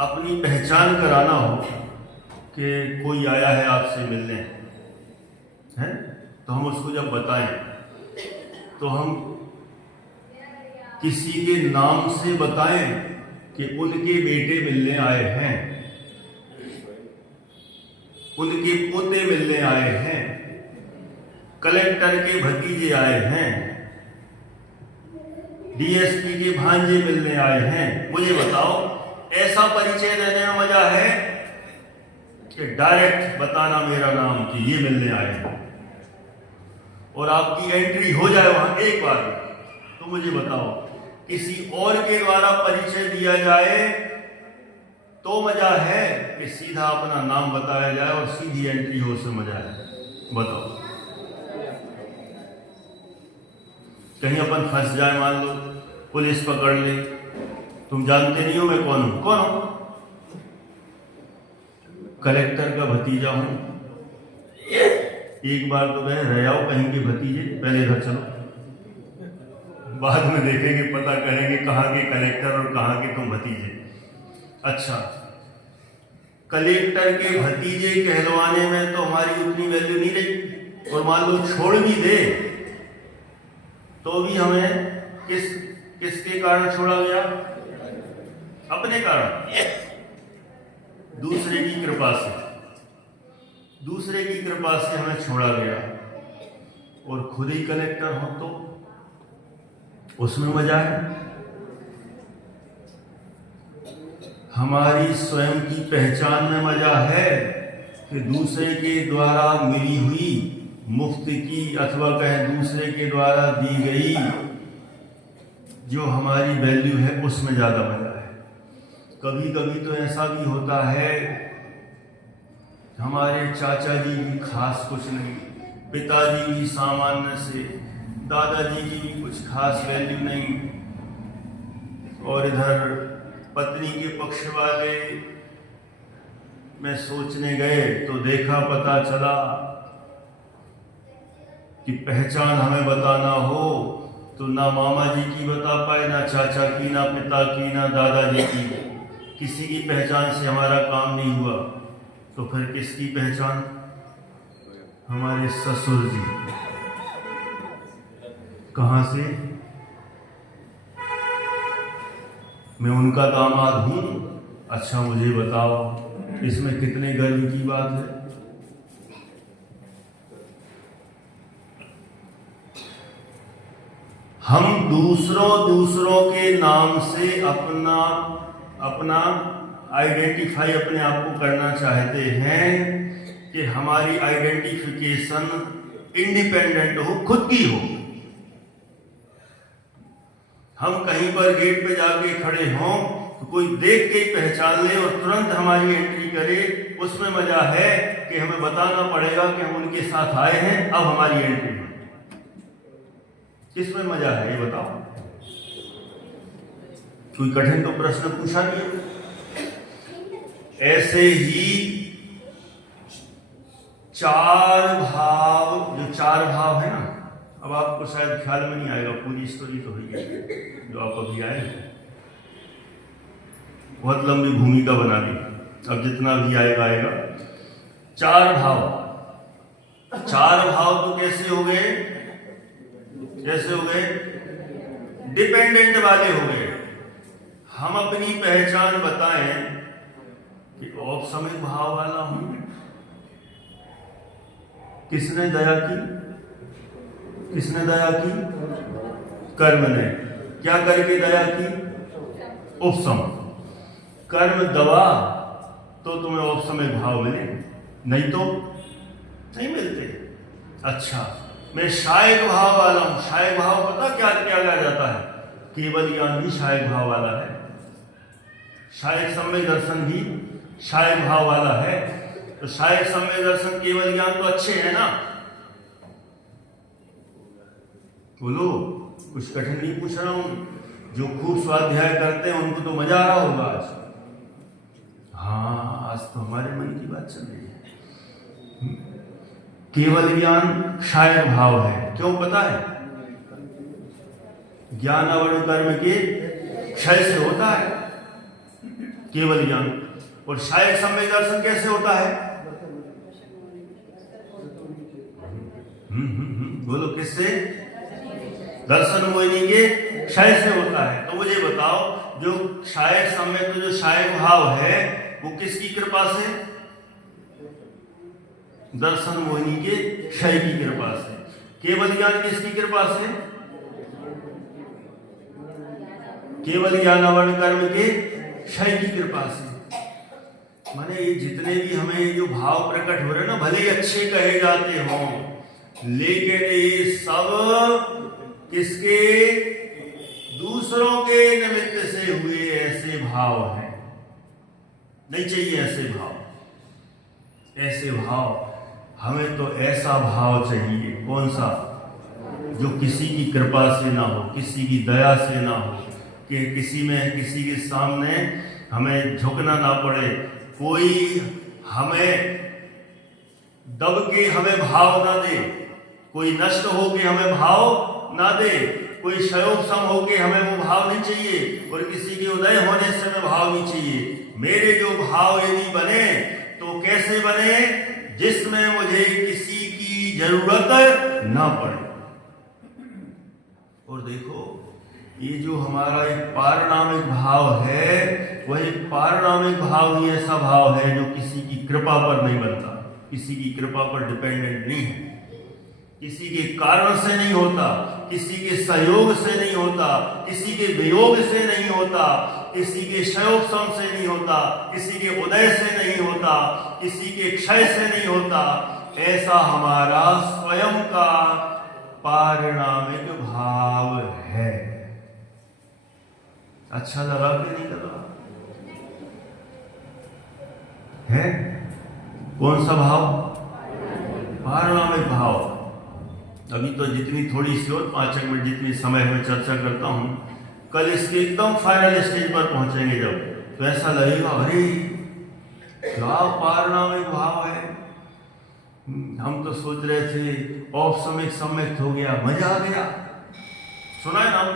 अपनी पहचान कराना हो कि कोई आया है आपसे मिलने, हैं? तो हम उसको जब बताएं तो हम किसी के नाम से बताएं कि उनके बेटे मिलने आए हैं, उनके पोते मिलने आए हैं, कलेक्टर के भतीजे आए हैं, डीएसपी के भांजे मिलने आए हैं। मुझे बताओ, ऐसा परिचय देने में मजा है कि डायरेक्ट बताना मेरा नाम कि ये मिलने आए हैं और आपकी एंट्री हो जाए वहां एक बार? तो मुझे बताओ, किसी और के द्वारा परिचय दिया जाए तो मजा है कि सीधा अपना नाम बताया जाए और सीधी एंट्री हो, उसमें मजा है। बताओ, कहीं अपन फंस जाए, मान लो पुलिस पकड़ ले, तुम जानते नहीं हो मैं कौन हूं। कौन हूं? कलेक्टर का भतीजा हूं। एक बार तो मैं रह आओ कहीं के भतीजे, पहले घर चलो, बाद में देखेंगे, पता करेंगे कहाँ के कलेक्टर और कहाँ के तुम भतीजे। अच्छा, कलेक्टर के भतीजे कहलवाने में तो हमारी उतनी वैल्यू नहीं रही, और मान लो छोड़ भी दे तो भी हमें किसके कारण छोड़ा गया? अपने कारण, दूसरे की कृपा से, दूसरे की कृपा से हमें छोड़ा गया। और खुद ही कलेक्टर हो तो उसमें मजा है। हमारी स्वयं की पहचान में मजा है कि दूसरे के द्वारा मिली हुई मुफ्त की, अथवा कहें दूसरे के द्वारा दी गई जो हमारी वैल्यू है, उसमें ज्यादा मजा है। कभी कभी तो ऐसा भी होता है, हमारे चाचा जी भी खास कुछ नहीं, पिताजी भी सामान्य से, दादाजी की भी कुछ खास वैल्यू नहीं, और इधर पत्नी के पक्ष वाले में सोचने गए तो देखा, पता चला कि पहचान हमें बताना हो तो ना मामा जी की बता पाए, ना चाचा की, ना पिता की, ना दादाजी की, किसी की पहचान से हमारा काम नहीं हुआ। तो फिर किसकी पहचान? हमारे ससुर जी। कहां से? मैं उनका दामाद हूं। अच्छा, मुझे बताओ इसमें कितने गर्व की बात है? हम दूसरों के नाम से अपना आइडेंटिफाई अपने आप को करना चाहते हैं कि हमारी आइडेंटिफिकेशन इंडिपेंडेंट हो, खुद की हो। हम कहीं पर गेट पे जाके खड़े हों तो कोई देख के ही पहचान ले और तुरंत हमारी एंट्री करे, उसमें मजा है कि हमें बताना पड़ेगा कि हम उनके साथ आए हैं, अब हमारी एंट्री हो। किसमें मजा है ये बताओ? कोई कठिन तो प्रश्न पूछा नहीं। ऐसे ही चार भाव, जो चार भाव है ना, अब आपको शायद ख्याल में नहीं आएगा, पूरी स्टोरी तो हुई है जो आप अभी आए, बहुत लंबी भूमिका बना दी, अब जितना भी आएगा। चार भाव तो कैसे हो गए? डिपेंडेंट वाले हो गए। हम अपनी पहचान बताएं कि औपसमिक भाव वाला हूं। किसने दया की? कर्म ने। क्या करके दया की? उपसम। कर्म दवा तो तुम्हें औपसमिक भाव मिले, नहीं तो नहीं मिलते। अच्छा, मैं शायक भाव वाला हूं। शायक भाव पता क्या किया जाता है? केवल ज्ञान ही शायक भाव वाला है। शायक सम्यक दर्शन भी शायक भाव वाला है। तो शायक सम्यक दर्शन, केवल ज्ञान तो अच्छे हैं ना? बोलो, कुछ कठिन नहीं पूछ रहा हूं। जो खूब स्वाध्याय करते हैं उनको तो मजा आ रहा होगा आज। हाँ, आज तो हमारे मन की बात चल रही है। केवल ज्ञान शायक भाव है। क्यों पता है? ज्ञान अवर्ण कर्म के क्षय से होता है केवल ज्ञान। और शायक सम्यक दर्शन कैसे होता है? बोलो, किससे? दर्शन मोहिनी के क्षय से होता है। तो मुझे बताओ, जो शायक सम्यक, जो शायक भाव है वो किसकी कृपा से? दर्शन मोहिनी के क्षय की कृपा से। केवल ज्ञान किसकी कृपा से? केवल ज्ञान अवर्ण कर्म के क्षय की कृपा से। माने ये जितने भी हमें जो भाव प्रकट हो रहे हैं ना, भले ही अच्छे कहे जाते हों, लेकिन ये सब किसके? दूसरों के निमित्त से हुए ऐसे भाव हैं। नहीं चाहिए ऐसे भाव। ऐसे भाव, हमें तो ऐसा भाव चाहिए। कौन सा? जो किसी की कृपा से ना हो, किसी की दया से ना हो, कि किसी के सामने हमें झुकना ना पड़े, कोई हमें दब के हमें भाव ना दे, कोई नष्ट होके हमें भाव ना दे, कोई क्षयोग सम होके हमें वो भाव नहीं चाहिए, और किसी के उदय होने से हमें भाव नहीं चाहिए। मेरे जो भाव यदि बने तो कैसे बने? जिसमें मुझे किसी की जरूरत ना पड़े। और देखो, ये जो हमारा एक पारनामिक भाव है, वह एक पारनामिक भाव ही ऐसा भाव है जो किसी की कृपा पर नहीं बनता, किसी की कृपा पर डिपेंडेंट नहीं है, किसी के कारण से नहीं होता, किसी के सहयोग से नहीं होता, किसी के वियोग से नहीं होता, किसी के क्षयोग सम से नहीं होता, किसी के उदय से नहीं होता, किसी के क्षय से नहीं होता। ऐसा हमारा स्वयं का पारनामिक भाव है। अच्छा लगा कि नहीं लगा? है कौन सा भाव? पारनामिक भाव। अभी तो जितनी थोड़ी सी और 5 मिनट जितनी समय में चर्चा करता हूं, कल इसके एकदम फाइनल स्टेज पर पहुंचेंगे जब, तो ऐसा लगेगा अरे क्या पारनामिक भाव है। हम तो सोच रहे थे औपसमिक सम्यक्त हो गया, मजा आ गया। सुना है नाम?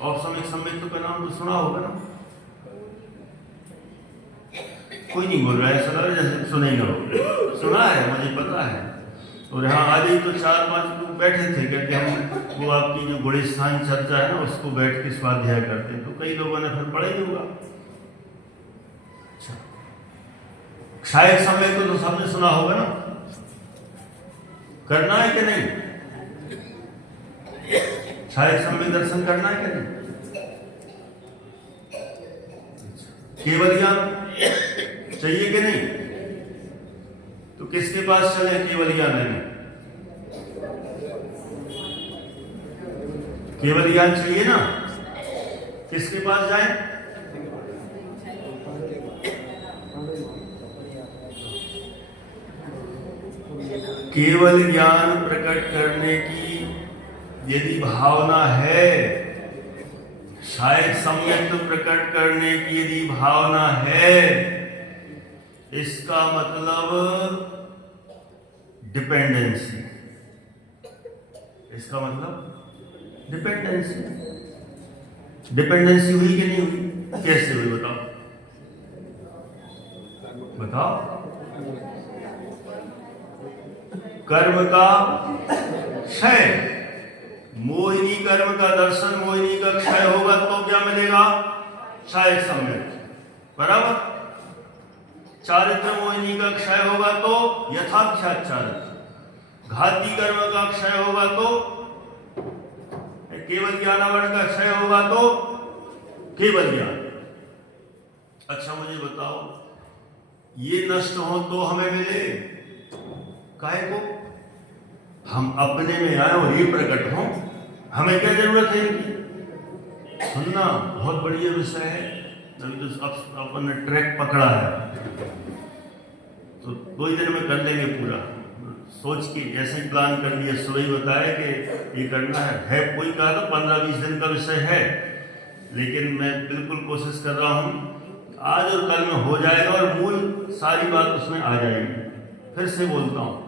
औपसमिक सम्यक्त का नाम तो सुना होगा ना? कोई नहीं बोल रहा है, ऐसा लग रहा है जैसे सुना ही ना हो। सुना है, मुझे पता है। और यहाँ आज ही तो 4-5 लोग बैठे थे, क्योंकि हम वो आपकी जो गुणस्थान चर्चा है ना, उसको बैठ के स्वाध्याय करते हैं, तो कई लोगों ने फिर पढ़ा ही होगा। अच्छा, क्षायक समय को तो सबने सुना होगा ना? करना है कि नहीं? क्षायक समय दर्शन करना है कि नहीं? केवल ज्ञान चाहिए कि नहीं? तो किसके पास चले केवल ज्ञान लेने? केवल ज्ञान चाहिए ना, किसके पास जाए? केवल ज्ञान प्रकट करने की यदि भावना है, शायद सम्यक्त प्रकट करने की यदि भावना है, इसका मतलब डिपेंडेंसी। इसका मतलब डिपेंडेंसी। डिपेंडेंसी हुई कि नहीं हुई? कैसे हुई बताओ? बताओ। कर्म का क्षय, मोहिनी कर्म का दर्शन, मोहिनी का क्षय होगा तो क्या मिलेगा? क्षय सम्यक्त। बराबर। चारित्र मोहिनी का क्षय होगा तो यथाख्यात चारित्र। घाती कर्म का क्षय होगा तो केवल ज्ञानावरण का क्षय होगा तो केवल ज्ञान। अच्छा मुझे बताओ, ये नष्ट हो तो हमें मिले काहे को? हम अपने में आए और ये प्रकट हो, हमें क्या जरूरत है इनकी? सुनना बहुत बढ़िया विषय है। अभी तो अपन ने ट्रैक पकड़ा है, तो 2 दिन में कर लेंगे पूरा। सोच के ऐसे ही प्लान कर लिया, सुबह ही बताया कि ये करना है। कोई कहा तो 15-20 दिन का विषय है, लेकिन मैं बिल्कुल कोशिश कर रहा हूँ आज और कल में हो जाएगा, और मूल सारी बात उसमें आ जाएगी। फिर से बोलता हूँ,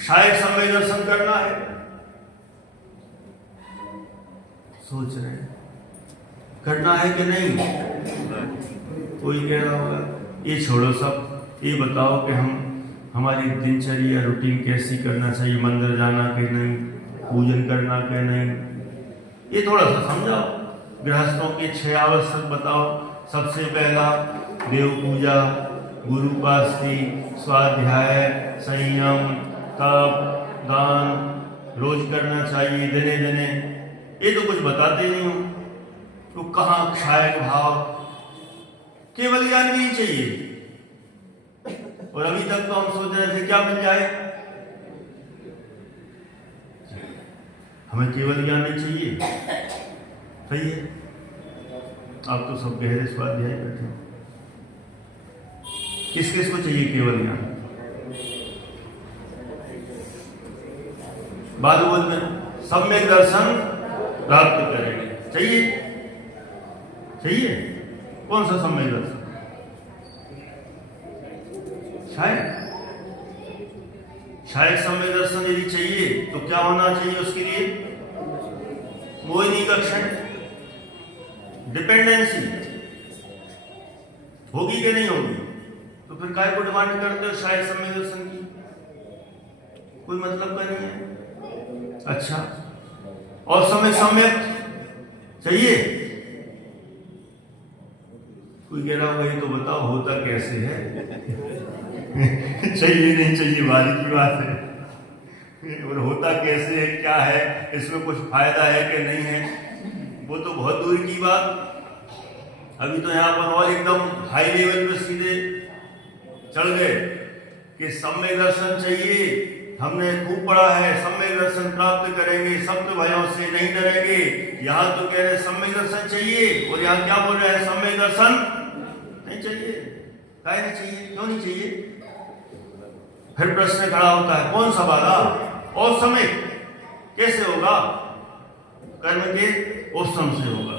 शायद समय दर्शन करना है, सोच रहे हैं करना है कि नहीं? कोई कह रहा होगा ये छोड़ो सब, ये बताओ कि हमारी दिनचर्या रूटीन कैसी करना चाहिए, मंदिर जाना कि नहीं, पूजन करना कि नहीं, ये थोड़ा सा समझाओ। गृहस्थों के 6 आवश्यक बताओ। सबसे पहला देव पूजा, गुरुपास्ति, स्वाध्याय, संयम, तप, दान रोज करना चाहिए, दिने दिने। ये तो कुछ बताते नहीं हो, तो कहाँ क्षायक भाव? केवल ज्ञान भी चाहिए, और अभी तक तो हम सोच रहे थे क्या मिल जाए, हमें केवल ज्ञान नहीं चाहिए। सही है, आप तो सब गहरे स्वाध्याय बैठे हो। किस किस को चाहिए केवल ज्ञान? भागवत में सम्यक दर्शन प्राप्त करेंगे, चाहिए? चाहिए? कौन सा सम्यक दर्शन? शायद सम्यक दर्शन यदि चाहिए तो क्या होना चाहिए उसके लिए? मोहिनी का क्षण, डिपेंडेंसी होगी कि नहीं होगी? तो फिर काय को डिमांड करते हो शायद सम्यक दर्शन की? कोई मतलब का नहीं है। अच्छा, और सम्यक चाहिए? कोई कह रहा भाई तो बताओ होता कैसे है? चाहिए नहीं चाहिए बारी की बात है, और होता कैसे है, क्या है, इसमें कुछ फायदा है कि नहीं है, वो तो बहुत दूर की बात। अभी तो यहाँ पर और एकदम हाई लेवल पे सीधे चढ़ गए कि सम्यक दर्शन चाहिए, हमने खूब पढ़ा है, सम्यक दर्शन प्राप्त करेंगे, सप्त भयों से नहीं डरेंगे। यहाँ तो कह रहे सम्यक दर्शन चाहिए, और यहाँ क्या बोल रहे हैं? सम्यक दर्शन नहीं चाहिए। काहे नहीं चाहिए? क्यों नहीं चाहिए? फिर प्रश्न खड़ा होता है, कौन सा वाला? और समय कैसे होगा? कर्म के औसम से होगा,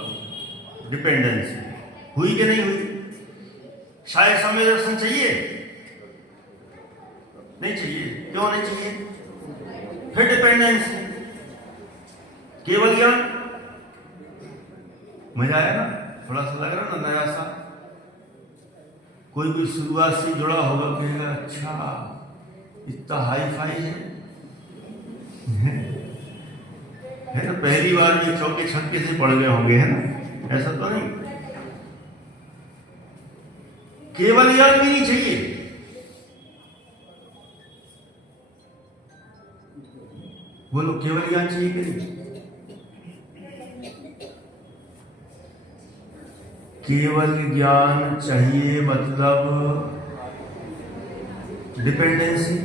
डिपेंडेंसी हुई कि नहीं हुई? शायद सम्यक दर्शन चाहिए? नहीं चाहिए। क्यों नहीं चाहिए? फिर डिपेंडेंसी, केवल ज्ञान। मजा आया ना? थोड़ा सा लग रहा ना नया सा? कोई भी शुरुआत से जुड़ा होगा, कहेगा अच्छा इतना हाई फाई है ना? पहली बार में चौके छक्के से पढ़ गए होंगे, है ना? ऐसा तो नहीं। केवल ज्ञान भी नहीं चाहिए। बोलो, केवल ज्ञान चाहिए कि नहीं? केवल ज्ञान चाहिए मतलब डिपेंडेंसी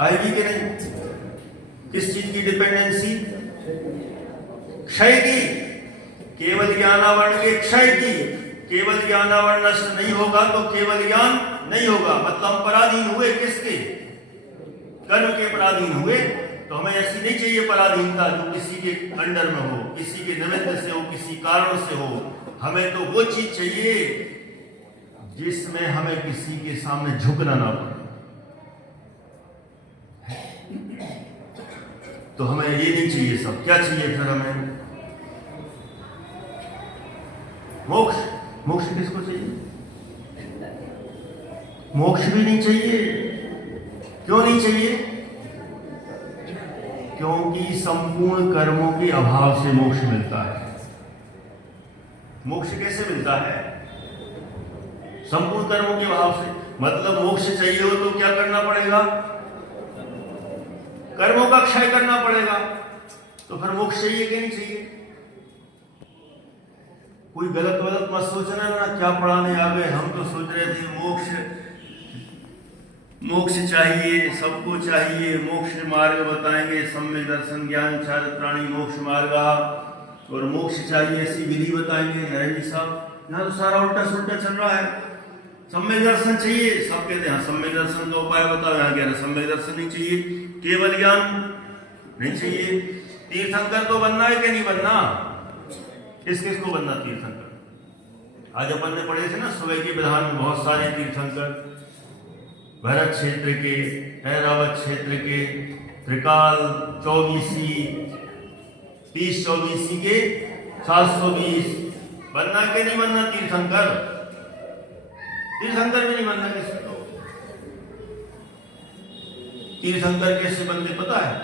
आएगी कि नहीं? किस चीज की डिपेंडेंसी? क्षय की। केवल ज्ञानावरण के क्षय की। केवल ज्ञानावरण नष्ट नहीं होगा तो केवल ज्ञान नहीं होगा। मतलब पराधीन हुए किसके? कर्म के पराधीन हुए। तो हमें ऐसी नहीं चाहिए पराधीनता जो किसी के अंडर में हो, किसी के निमित्त से हो, किसी कारण से हो। हमें तो वो चीज चाहिए जिसमें हमें किसी के सामने झुकना ना पड़े। तो हमें ये नहीं चाहिए सब। क्या चाहिए फिर हमें? मोक्ष। मोक्ष किसको चाहिए? मोक्ष भी नहीं चाहिए। क्यों नहीं चाहिए? क्योंकि संपूर्ण कर्मों के अभाव से मोक्ष मिलता है। मोक्ष कैसे मिलता है? संपूर्ण कर्मों के अभाव से। मतलब मोक्ष चाहिए हो तो क्या करना पड़ेगा? कर्मों का क्षय करना पड़ेगा। तो फिर मोक्ष चाहिए कि नहीं चाहिए? कोई गलत गलत मत सोचना ना, क्या पढ़ाने आ गए। हम तो सोच रहे थे मोक्ष चाहिए, सबको चाहिए। मोक्ष मार्ग बताएंगे, सम्यक दर्शन ज्ञान चारित्राणी मोक्ष मार्ग, और मोक्ष चाहिए ऐसी विधि बताएंगे। नरेंद्र जी साहब, यहाँ तो सारा उल्टा सुल्टा चल रहा है। सम्यक दर्शन चाहिए, सब कहते हैं सम्यक दर्शन का उपाय बताओ। यहाँ कह रहे सम्यक दर्शन नहीं चाहिए, केवल ज्ञान नहीं चाहिए। तीर्थंकर तो बनना है कि नहीं बनना? किस किस को बनना तीर्थंकर? आज अपन ने पढ़े थे ना सुबह के विधान में, बहुत सारे तीर्थंकर भरत क्षेत्र के, ऐरावत क्षेत्र के, त्रिकाल 24 30-24 के 720 बनना के नहीं बनना तीर्थंकर? तीर्थंकर भी नहीं बनना किसी को। तीर्थंकर कैसे बनते पता है?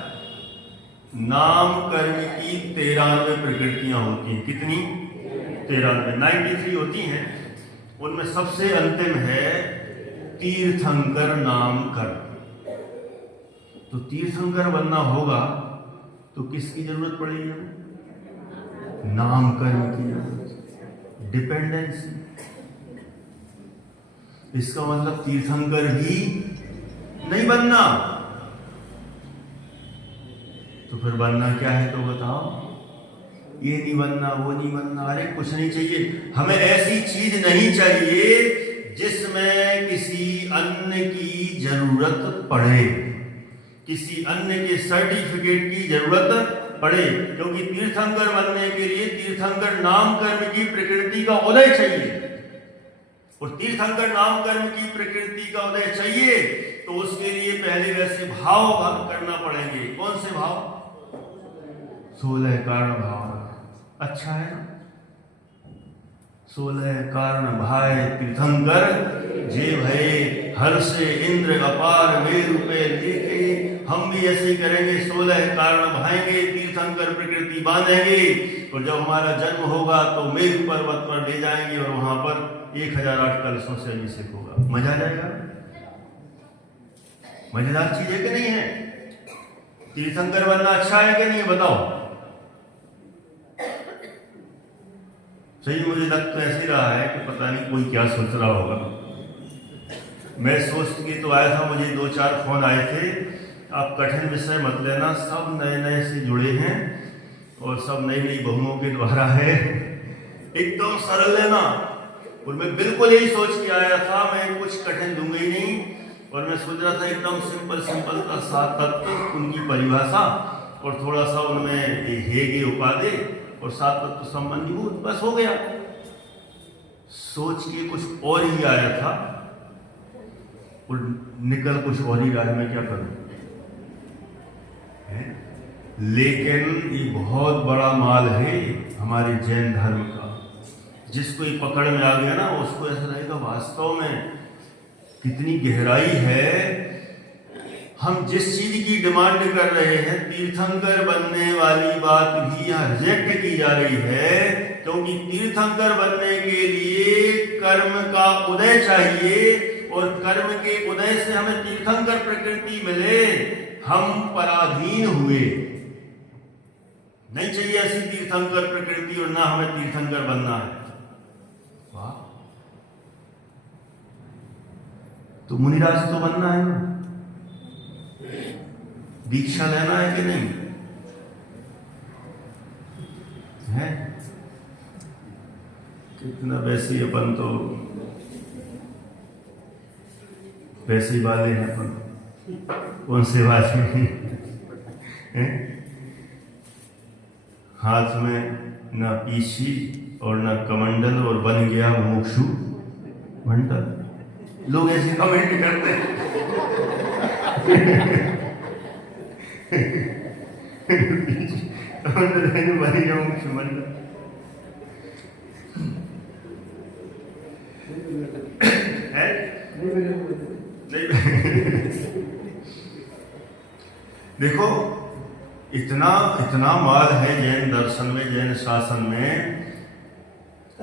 नाम कर्म की 93 प्रकृतियां होती हैं। कितनी? 93 होती हैं। उनमें सबसे अंतिम है तीर्थंकर नाम कर्म। तो तीर्थंकर बनना होगा तो किसकी जरूरत पड़ेगी हमें? नाम कर्म की जरूरत, डिपेंडेंसी। इसका मतलब तीर्थंकर ही नहीं बनना। तो फिर बनना क्या है तो बताओ? ये नहीं बनना, वो नहीं बनना। अरे कुछ नहीं चाहिए हमें, ऐसी चीज नहीं चाहिए जिसमें किसी अन्य की जरूरत पड़े, किसी अन्य के सर्टिफिकेट की जरूरत पड़े। क्योंकि तीर्थंकर बनने के लिए तीर्थंकर नाम कर्म की प्रकृति का उदय चाहिए, और तीर्थंकर नाम कर्म की प्रकृति का उदय चाहिए तो उसके लिए पहले वैसे भाव करना पड़ेंगे। कौन से भाव? 16 कारण भाव। अच्छा है ना? 16 कारण भाय तीर्थंकर जे भये हर्ष इंद्र अपार वे रूपे लेके। हम भी ऐसे करेंगे, 16 कारण भाएंगे, तीर्थंकर प्रकृति बांधेंगे, और जब हमारा जन्म होगा तो मेरु पर्वत पर ले जाएंगे और वहां पर 1008 कलशों से अभिषेक होगा। मजा आ जाएगा। मजेदार चीज है कि नहीं है? तीर्थंकर बनना अच्छा है कि नहीं, बताओ। सही मुझे लग तो ऐसे रहा है कि पता नहीं कोई क्या सोच रहा होगा। मैं सोच के तो आया था, मुझे 2-4 फोन आए थे, आप कठिन विषय मत लेना, सब नए नए से जुड़े हैं और सब नई नई बहुओं के द्वारा है, एकदम सरल लेना। और मैं बिल्कुल यही सोच के आया था, मैं कुछ कठिन दूंगा ही नहीं, और मैं सोच रहा था एकदम सिंपल का 7 तत्व, उनकी परिभाषा और थोड़ा सा उनमें हेगे उपादे और 7 तत्व संबंधी वो बस हो गया। सोच के कुछ और ही आया था और निकल कुछ और ही रहा है। मैं क्या करूं? लेकिन ये बहुत बड़ा माल है हमारे जैन धर्म का। जिसको ये पकड़ में आ गया ना, उसको ऐसा लगेगा वास्तव में कितनी गहराई है। हम जिस चीज की डिमांड कर रहे हैं, तीर्थंकर बनने वाली बात भी यहाँ रिजेक्ट की जा रही है, क्योंकि तीर्थंकर बनने के लिए कर्म का उदय चाहिए, और कर्म के उदय से हमें तीर्थंकर प्रकृति मिले। हम पराधीन हुए, नहीं चाहिए ऐसी तीर्थंकर प्रकृति, और ना हमें तीर्थंकर बनना है। वाह, तो मुनिराज तो बनना है ना, दीक्षा लेना है कि नहीं है? कितना वैसे अपन तो वैसे वाले हैं अपन, कौन से वाले हैं? हाथ में ना पीछी और ना कमंडल, और बन गया मुमुक्षु मंडल। लोग ऐसे कमेंट करते हैं। बन गया मुमुक्षु मंडल। देखो, इतना माल है जैन दर्शन में, जैन शासन में।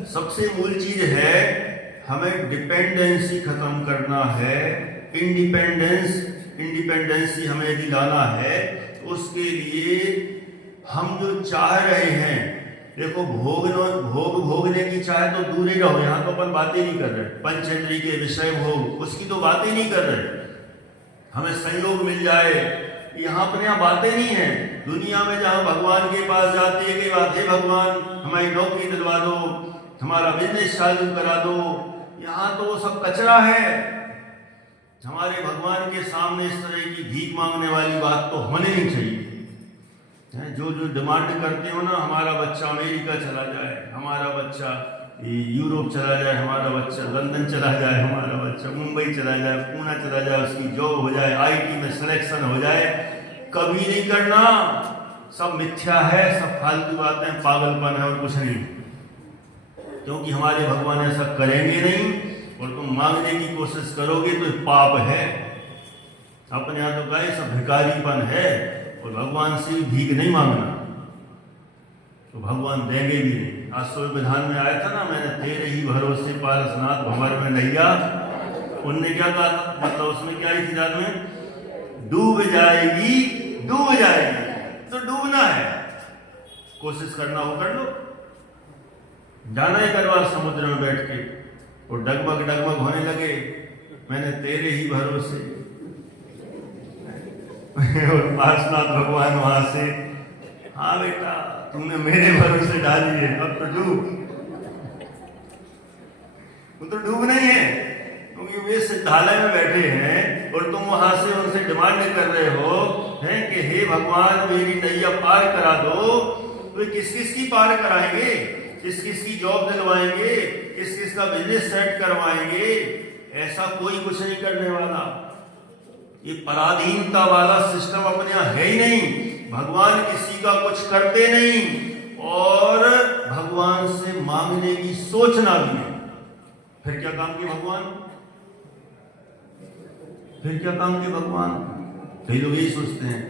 सबसे मूल चीज है, हमें डिपेंडेंसी खत्म करना है, इंडिपेंडेंसी हमें यदि लाना है, तो उसके लिए हम जो चाह रहे हैं, देखो भोगने की चाहे तो दूर ही रहो, यहाँ तो अपन बातें नहीं कर रहे। पंचेंद्रिय के विषय भोग, उसकी तो बातें नहीं कर रहे। हमें संयोग मिल जाए, यहाँ अपने यहाँ बातें नहीं है। दुनिया में जहाँ भगवान के पास जाते हैं कि बात है, भगवान हमारी नौकरी दिलवा दो, हमारा बिजनेस चालू करा दो, यहाँ तो वो सब कचरा है। हमारे भगवान के सामने इस तरह की भीख मांगने वाली बात तो होनी नहीं चाहिए। जो डिमांड करते हो ना, हमारा बच्चा अमेरिका चला जाए, हमारा बच्चा यूरोप चला जाए, हमारा बच्चा लंदन चला जाए, हमारा बच्चा मुंबई चला जाए, पुणे चला जाए, उसकी जॉब हो जाए, आईटी में सिलेक्शन हो जाए, कभी नहीं करना। सब मिथ्या है, सब फालतू बातें, पागलपन है और कुछ नहीं। क्योंकि हमारे भगवान ऐसा करेंगे नहीं, और तुम मांगने की कोशिश करोगे तो पाप है। अपने यहाँ तो कहे सब भिखारीपन है, और भगवान से भीख नहीं मांगना, तो भगवान देंगे भी नहीं। आज तो विधान में आया था ना, मैंने तेरे ही भरोसे पारसनाथ भंवर में नैया। उनने क्या कहा था, मतलब उसमें क्या ही थी रात में, डूब जाएगी तो डूबना है, कोशिश करना हो कर लो। जाना ही करवा समुद्र में बैठ के, और डगमग होने लगे, मैंने तेरे ही भरोसे। और पार्श्वनाथ भगवान वहां से हाँ बेटा, तूने मेरे भरोसे डाली है, अब तो डूब। वो तो डूब नहीं है, क्योंकि वे सिद्धालय में बैठे हैं और तुम वहां से उनसे डिमांड कर रहे हो हैं कि हे भगवान मेरी नैया पार करा दो। तो किस किस की पार कराएंगे, किस किस की जॉब दिलवाएंगे, किस किस का बिजनेस सेट करवाएंगे? ऐसा कोई कुछ नहीं करने वाला। ये पराधीनता वाला सिस्टम अपने यहां है ही नहीं। भगवान किसी का कुछ करते नहीं और भगवान से मांगने की सोचना भी नहीं। फिर क्या काम के भगवान? फिर क्या काम के भगवान? कई लोग यही सोचते हैं,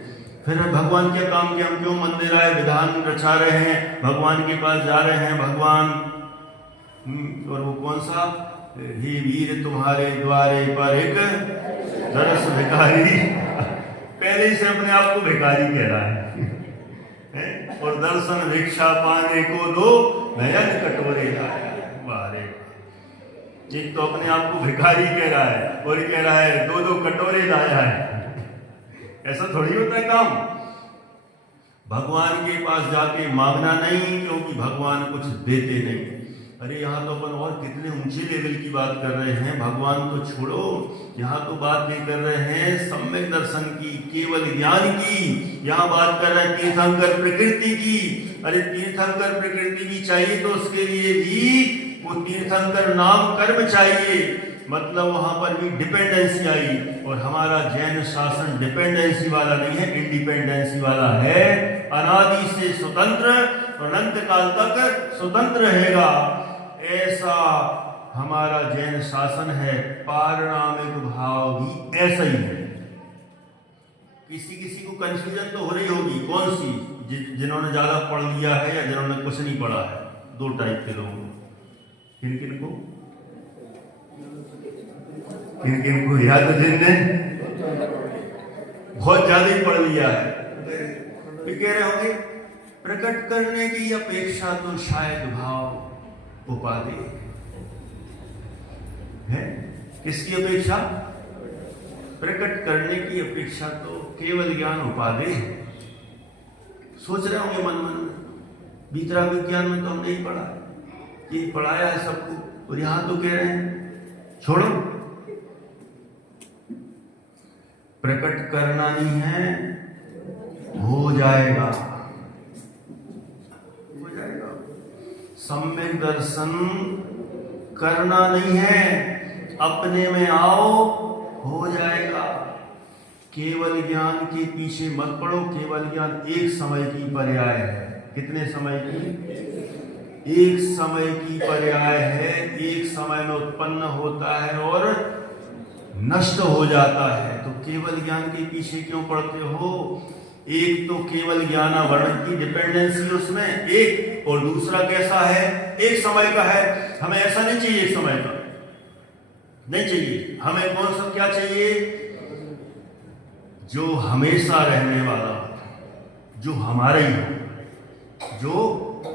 फिर भगवान क्या काम के, हम क्यों मंदिर आए, विधान रचा रहे हैं, भगवान के पास जा रहे हैं भगवान। और वो कौन सा, हे वीर तुम्हारे द्वारे पर एक दरस भिखारी। पहले ही से अपने आप को भिखारी कह रहा है और दर्शन भिक्षा पाने को दो नयन कटोरे लाया। वारे, एक तो अपने आप को भिखारी कह रहा है और कह रहा है दो दो कटोरे लाया है। ऐसा थोड़ी होता है काम। भगवान के पास जाके मांगना नहीं, क्योंकि भगवान कुछ देते नहीं। अरे यहाँ तो अपन और कितने ऊंचे लेवल की बात कर रहे हैं, भगवान को छोड़ो। यहाँ तो बात ये कर रहे हैं सम्यक दर्शन की, केवल ज्ञान की। यहाँ बात कर रहे हैं तीर्थंकर प्रकृति की। अरे तीर्थंकर प्रकृति भी चाहिए तो उसके लिए भी वो तीर्थंकर नाम कर्म चाहिए। मतलब वहां पर भी डिपेंडेंसी आई। और हमारा जैन शासन डिपेंडेंसी वाला नहीं है, इंडिपेंडेंसी वाला है। अनादि से स्वतंत्र, अनंत काल तक स्वतंत्र रहेगा, ऐसा हमारा जैन शासन है। पारणामिक भाव भी ऐसा ही है। किसी किसी को कंफ्यूजन तो हो रही होगी, कौन सी? जिन्होंने ज्यादा पढ़ लिया है या जिन्होंने कुछ नहीं पढ़ा है। दो टाइप के लोग। किन किन को? किन किन को? या तो जिनने बहुत ज्यादा ही पढ़ लिया है। फिर कह रहे होंगे प्रकट करने की अपेक्षा तो शायद भाव उपाधि है। किसकी अपेक्षा? प्रकट करने की अपेक्षा तो केवल ज्ञान उपाधि है। सोच रहे होंगे मन मन में, भीतरा विज्ञान में तो हमने ही पढ़ा है, ये पढ़ाया है सबको, और यहां तो कह रहे हैं छोड़ो, प्रकट करना नहीं है, हो जाएगा, हो जाएगा। सम्यक दर्शन करना नहीं है, अपने में आओ, हो जाएगा। केवल ज्ञान के पीछे मत पड़ो। केवल ज्ञान एक समय की पर्याय है। कितने समय की? एक समय की पर्याय है। एक समय में उत्पन्न होता है और नष्ट हो जाता है। तो केवल ज्ञान के पीछे क्यों पड़ते हो? एक तो केवल ज्ञानावरण की डिपेंडेंसी उसमें एक, और दूसरा कैसा है? एक समय का है। हमें ऐसा नहीं चाहिए, एक समय का नहीं चाहिए। हमें कौन सा क्या चाहिए? जो हमेशा रहने वाला, जो हमारा ही हो, जो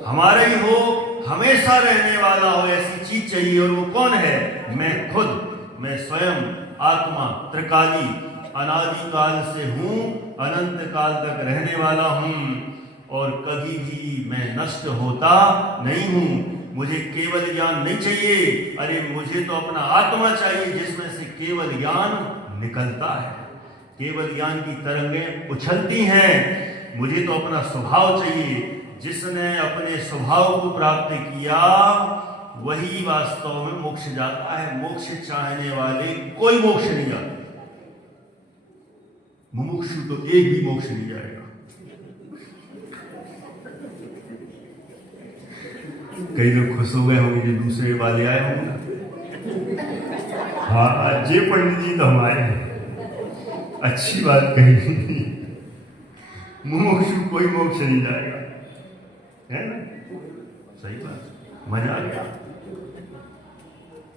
हमारा ही हो, हमेशा रहने वाला हो, ऐसी चीज चाहिए। और वो कौन है? मैं खुद, मैं स्वयं आत्मा त्रिकाली, अनादि काल से हूं, अनंत काल तक रहने वाला हूं और कभी भी मैं नष्ट होता नहीं हूं। मुझे केवल ज्ञान नहीं चाहिए। अरे मुझे तो अपना आत्मा चाहिए जिसमें से केवल ज्ञान निकलता है। केवल ज्ञान की तरंगें उछलती हैं। मुझे तो अपना स्वभाव चाहिए। जिसने अपने स्वभाव को प्राप्त किया वही वास्तव में मोक्ष जाता है। मोक्ष चाहने वाले कोई मोक्ष नहीं जाते। मुमुक्षु तो एक भी मोक्ष नहीं जाएगा। कई लोग खुश हो गए होंगे जो दूसरे वाले आए होंगे। हाँ, जे पंडित जी तो हमारे हैं, अच्छी बात कही। मुमुक्षु कोई मोक्ष नहीं जाएगा, है ना? सही बात, मजा आ गया।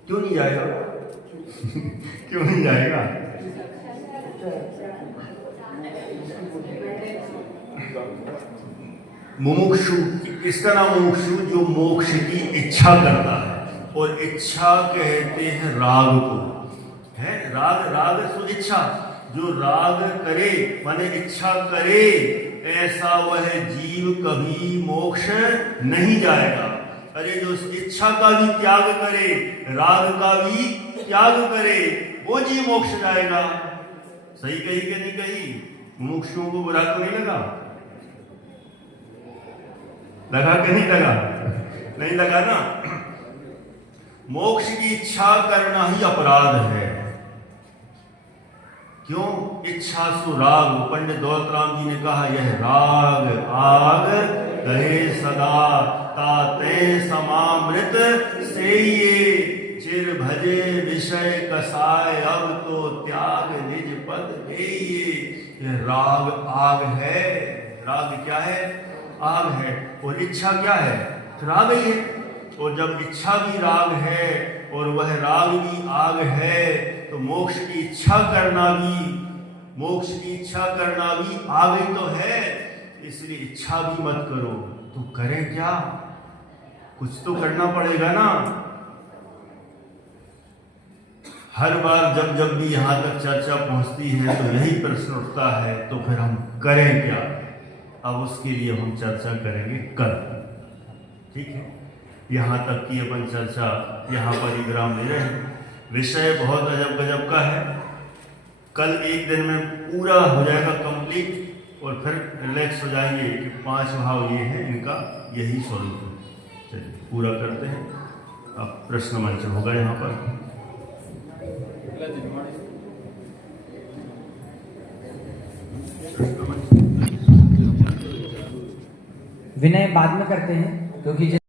क्यों नहीं जाएगा? क्यों नहीं जाएगा? मुमुक्षु, इसका नाम मुमुक्षु, जो मोक्ष की इच्छा करता है। और इच्छा कहते हैं राग को, है राग, राग सो इच्छा। जो राग करे माने इच्छा करे, ऐसा वह जीव कभी मोक्ष नहीं जाएगा। अरे जो इच्छा का भी त्याग करे, राग का भी त्याग करे, वो जीव मोक्ष जाएगा। सही कही कि नहीं कही? मुमुक्षुओं को बुरा तो नहीं लगा? लगा कि नहीं लगा? नहीं लगा ना। मोक्ष की इच्छा करना ही अपराध है। क्यों? इच्छा सु राग। पंडित दौलत राम जी ने कहा, यह राग आग कहे सदा, ताते समामृत से ये चिर भजे विषय कसाय, अब तो त्याग निज पद देइए। यह राग आग है। राग क्या है? आग है। और इच्छा क्या है? राग ही है। और जब इच्छा भी राग है और वह राग भी आग है, तो मोक्ष की इच्छा करना भी आग ही तो है। इसलिए इच्छा भी मत करो। तो करें क्या? कुछ तो करना पड़ेगा ना। हर बार जब भी यहां तक चर्चा पहुंचती है तो यही प्रश्न उठता है, तो फिर हम करें क्या? अब उसके लिए हम चर्चा करेंगे कल। ठीक है? यहाँ तक की अपन चर्चा यहाँ पर ही विराम ले रहे हैं। विषय बहुत अजब गजब का है। कल एक दिन में पूरा हो जाएगा कंप्लीट, और फिर रिलैक्स हो जाएंगे कि 5 भाव ये हैं, इनका यही स्वरूप है। चलिए पूरा करते हैं। अब प्रश्न मंच होगा यहाँ पर। विनय बाद में करते हैं, क्योंकि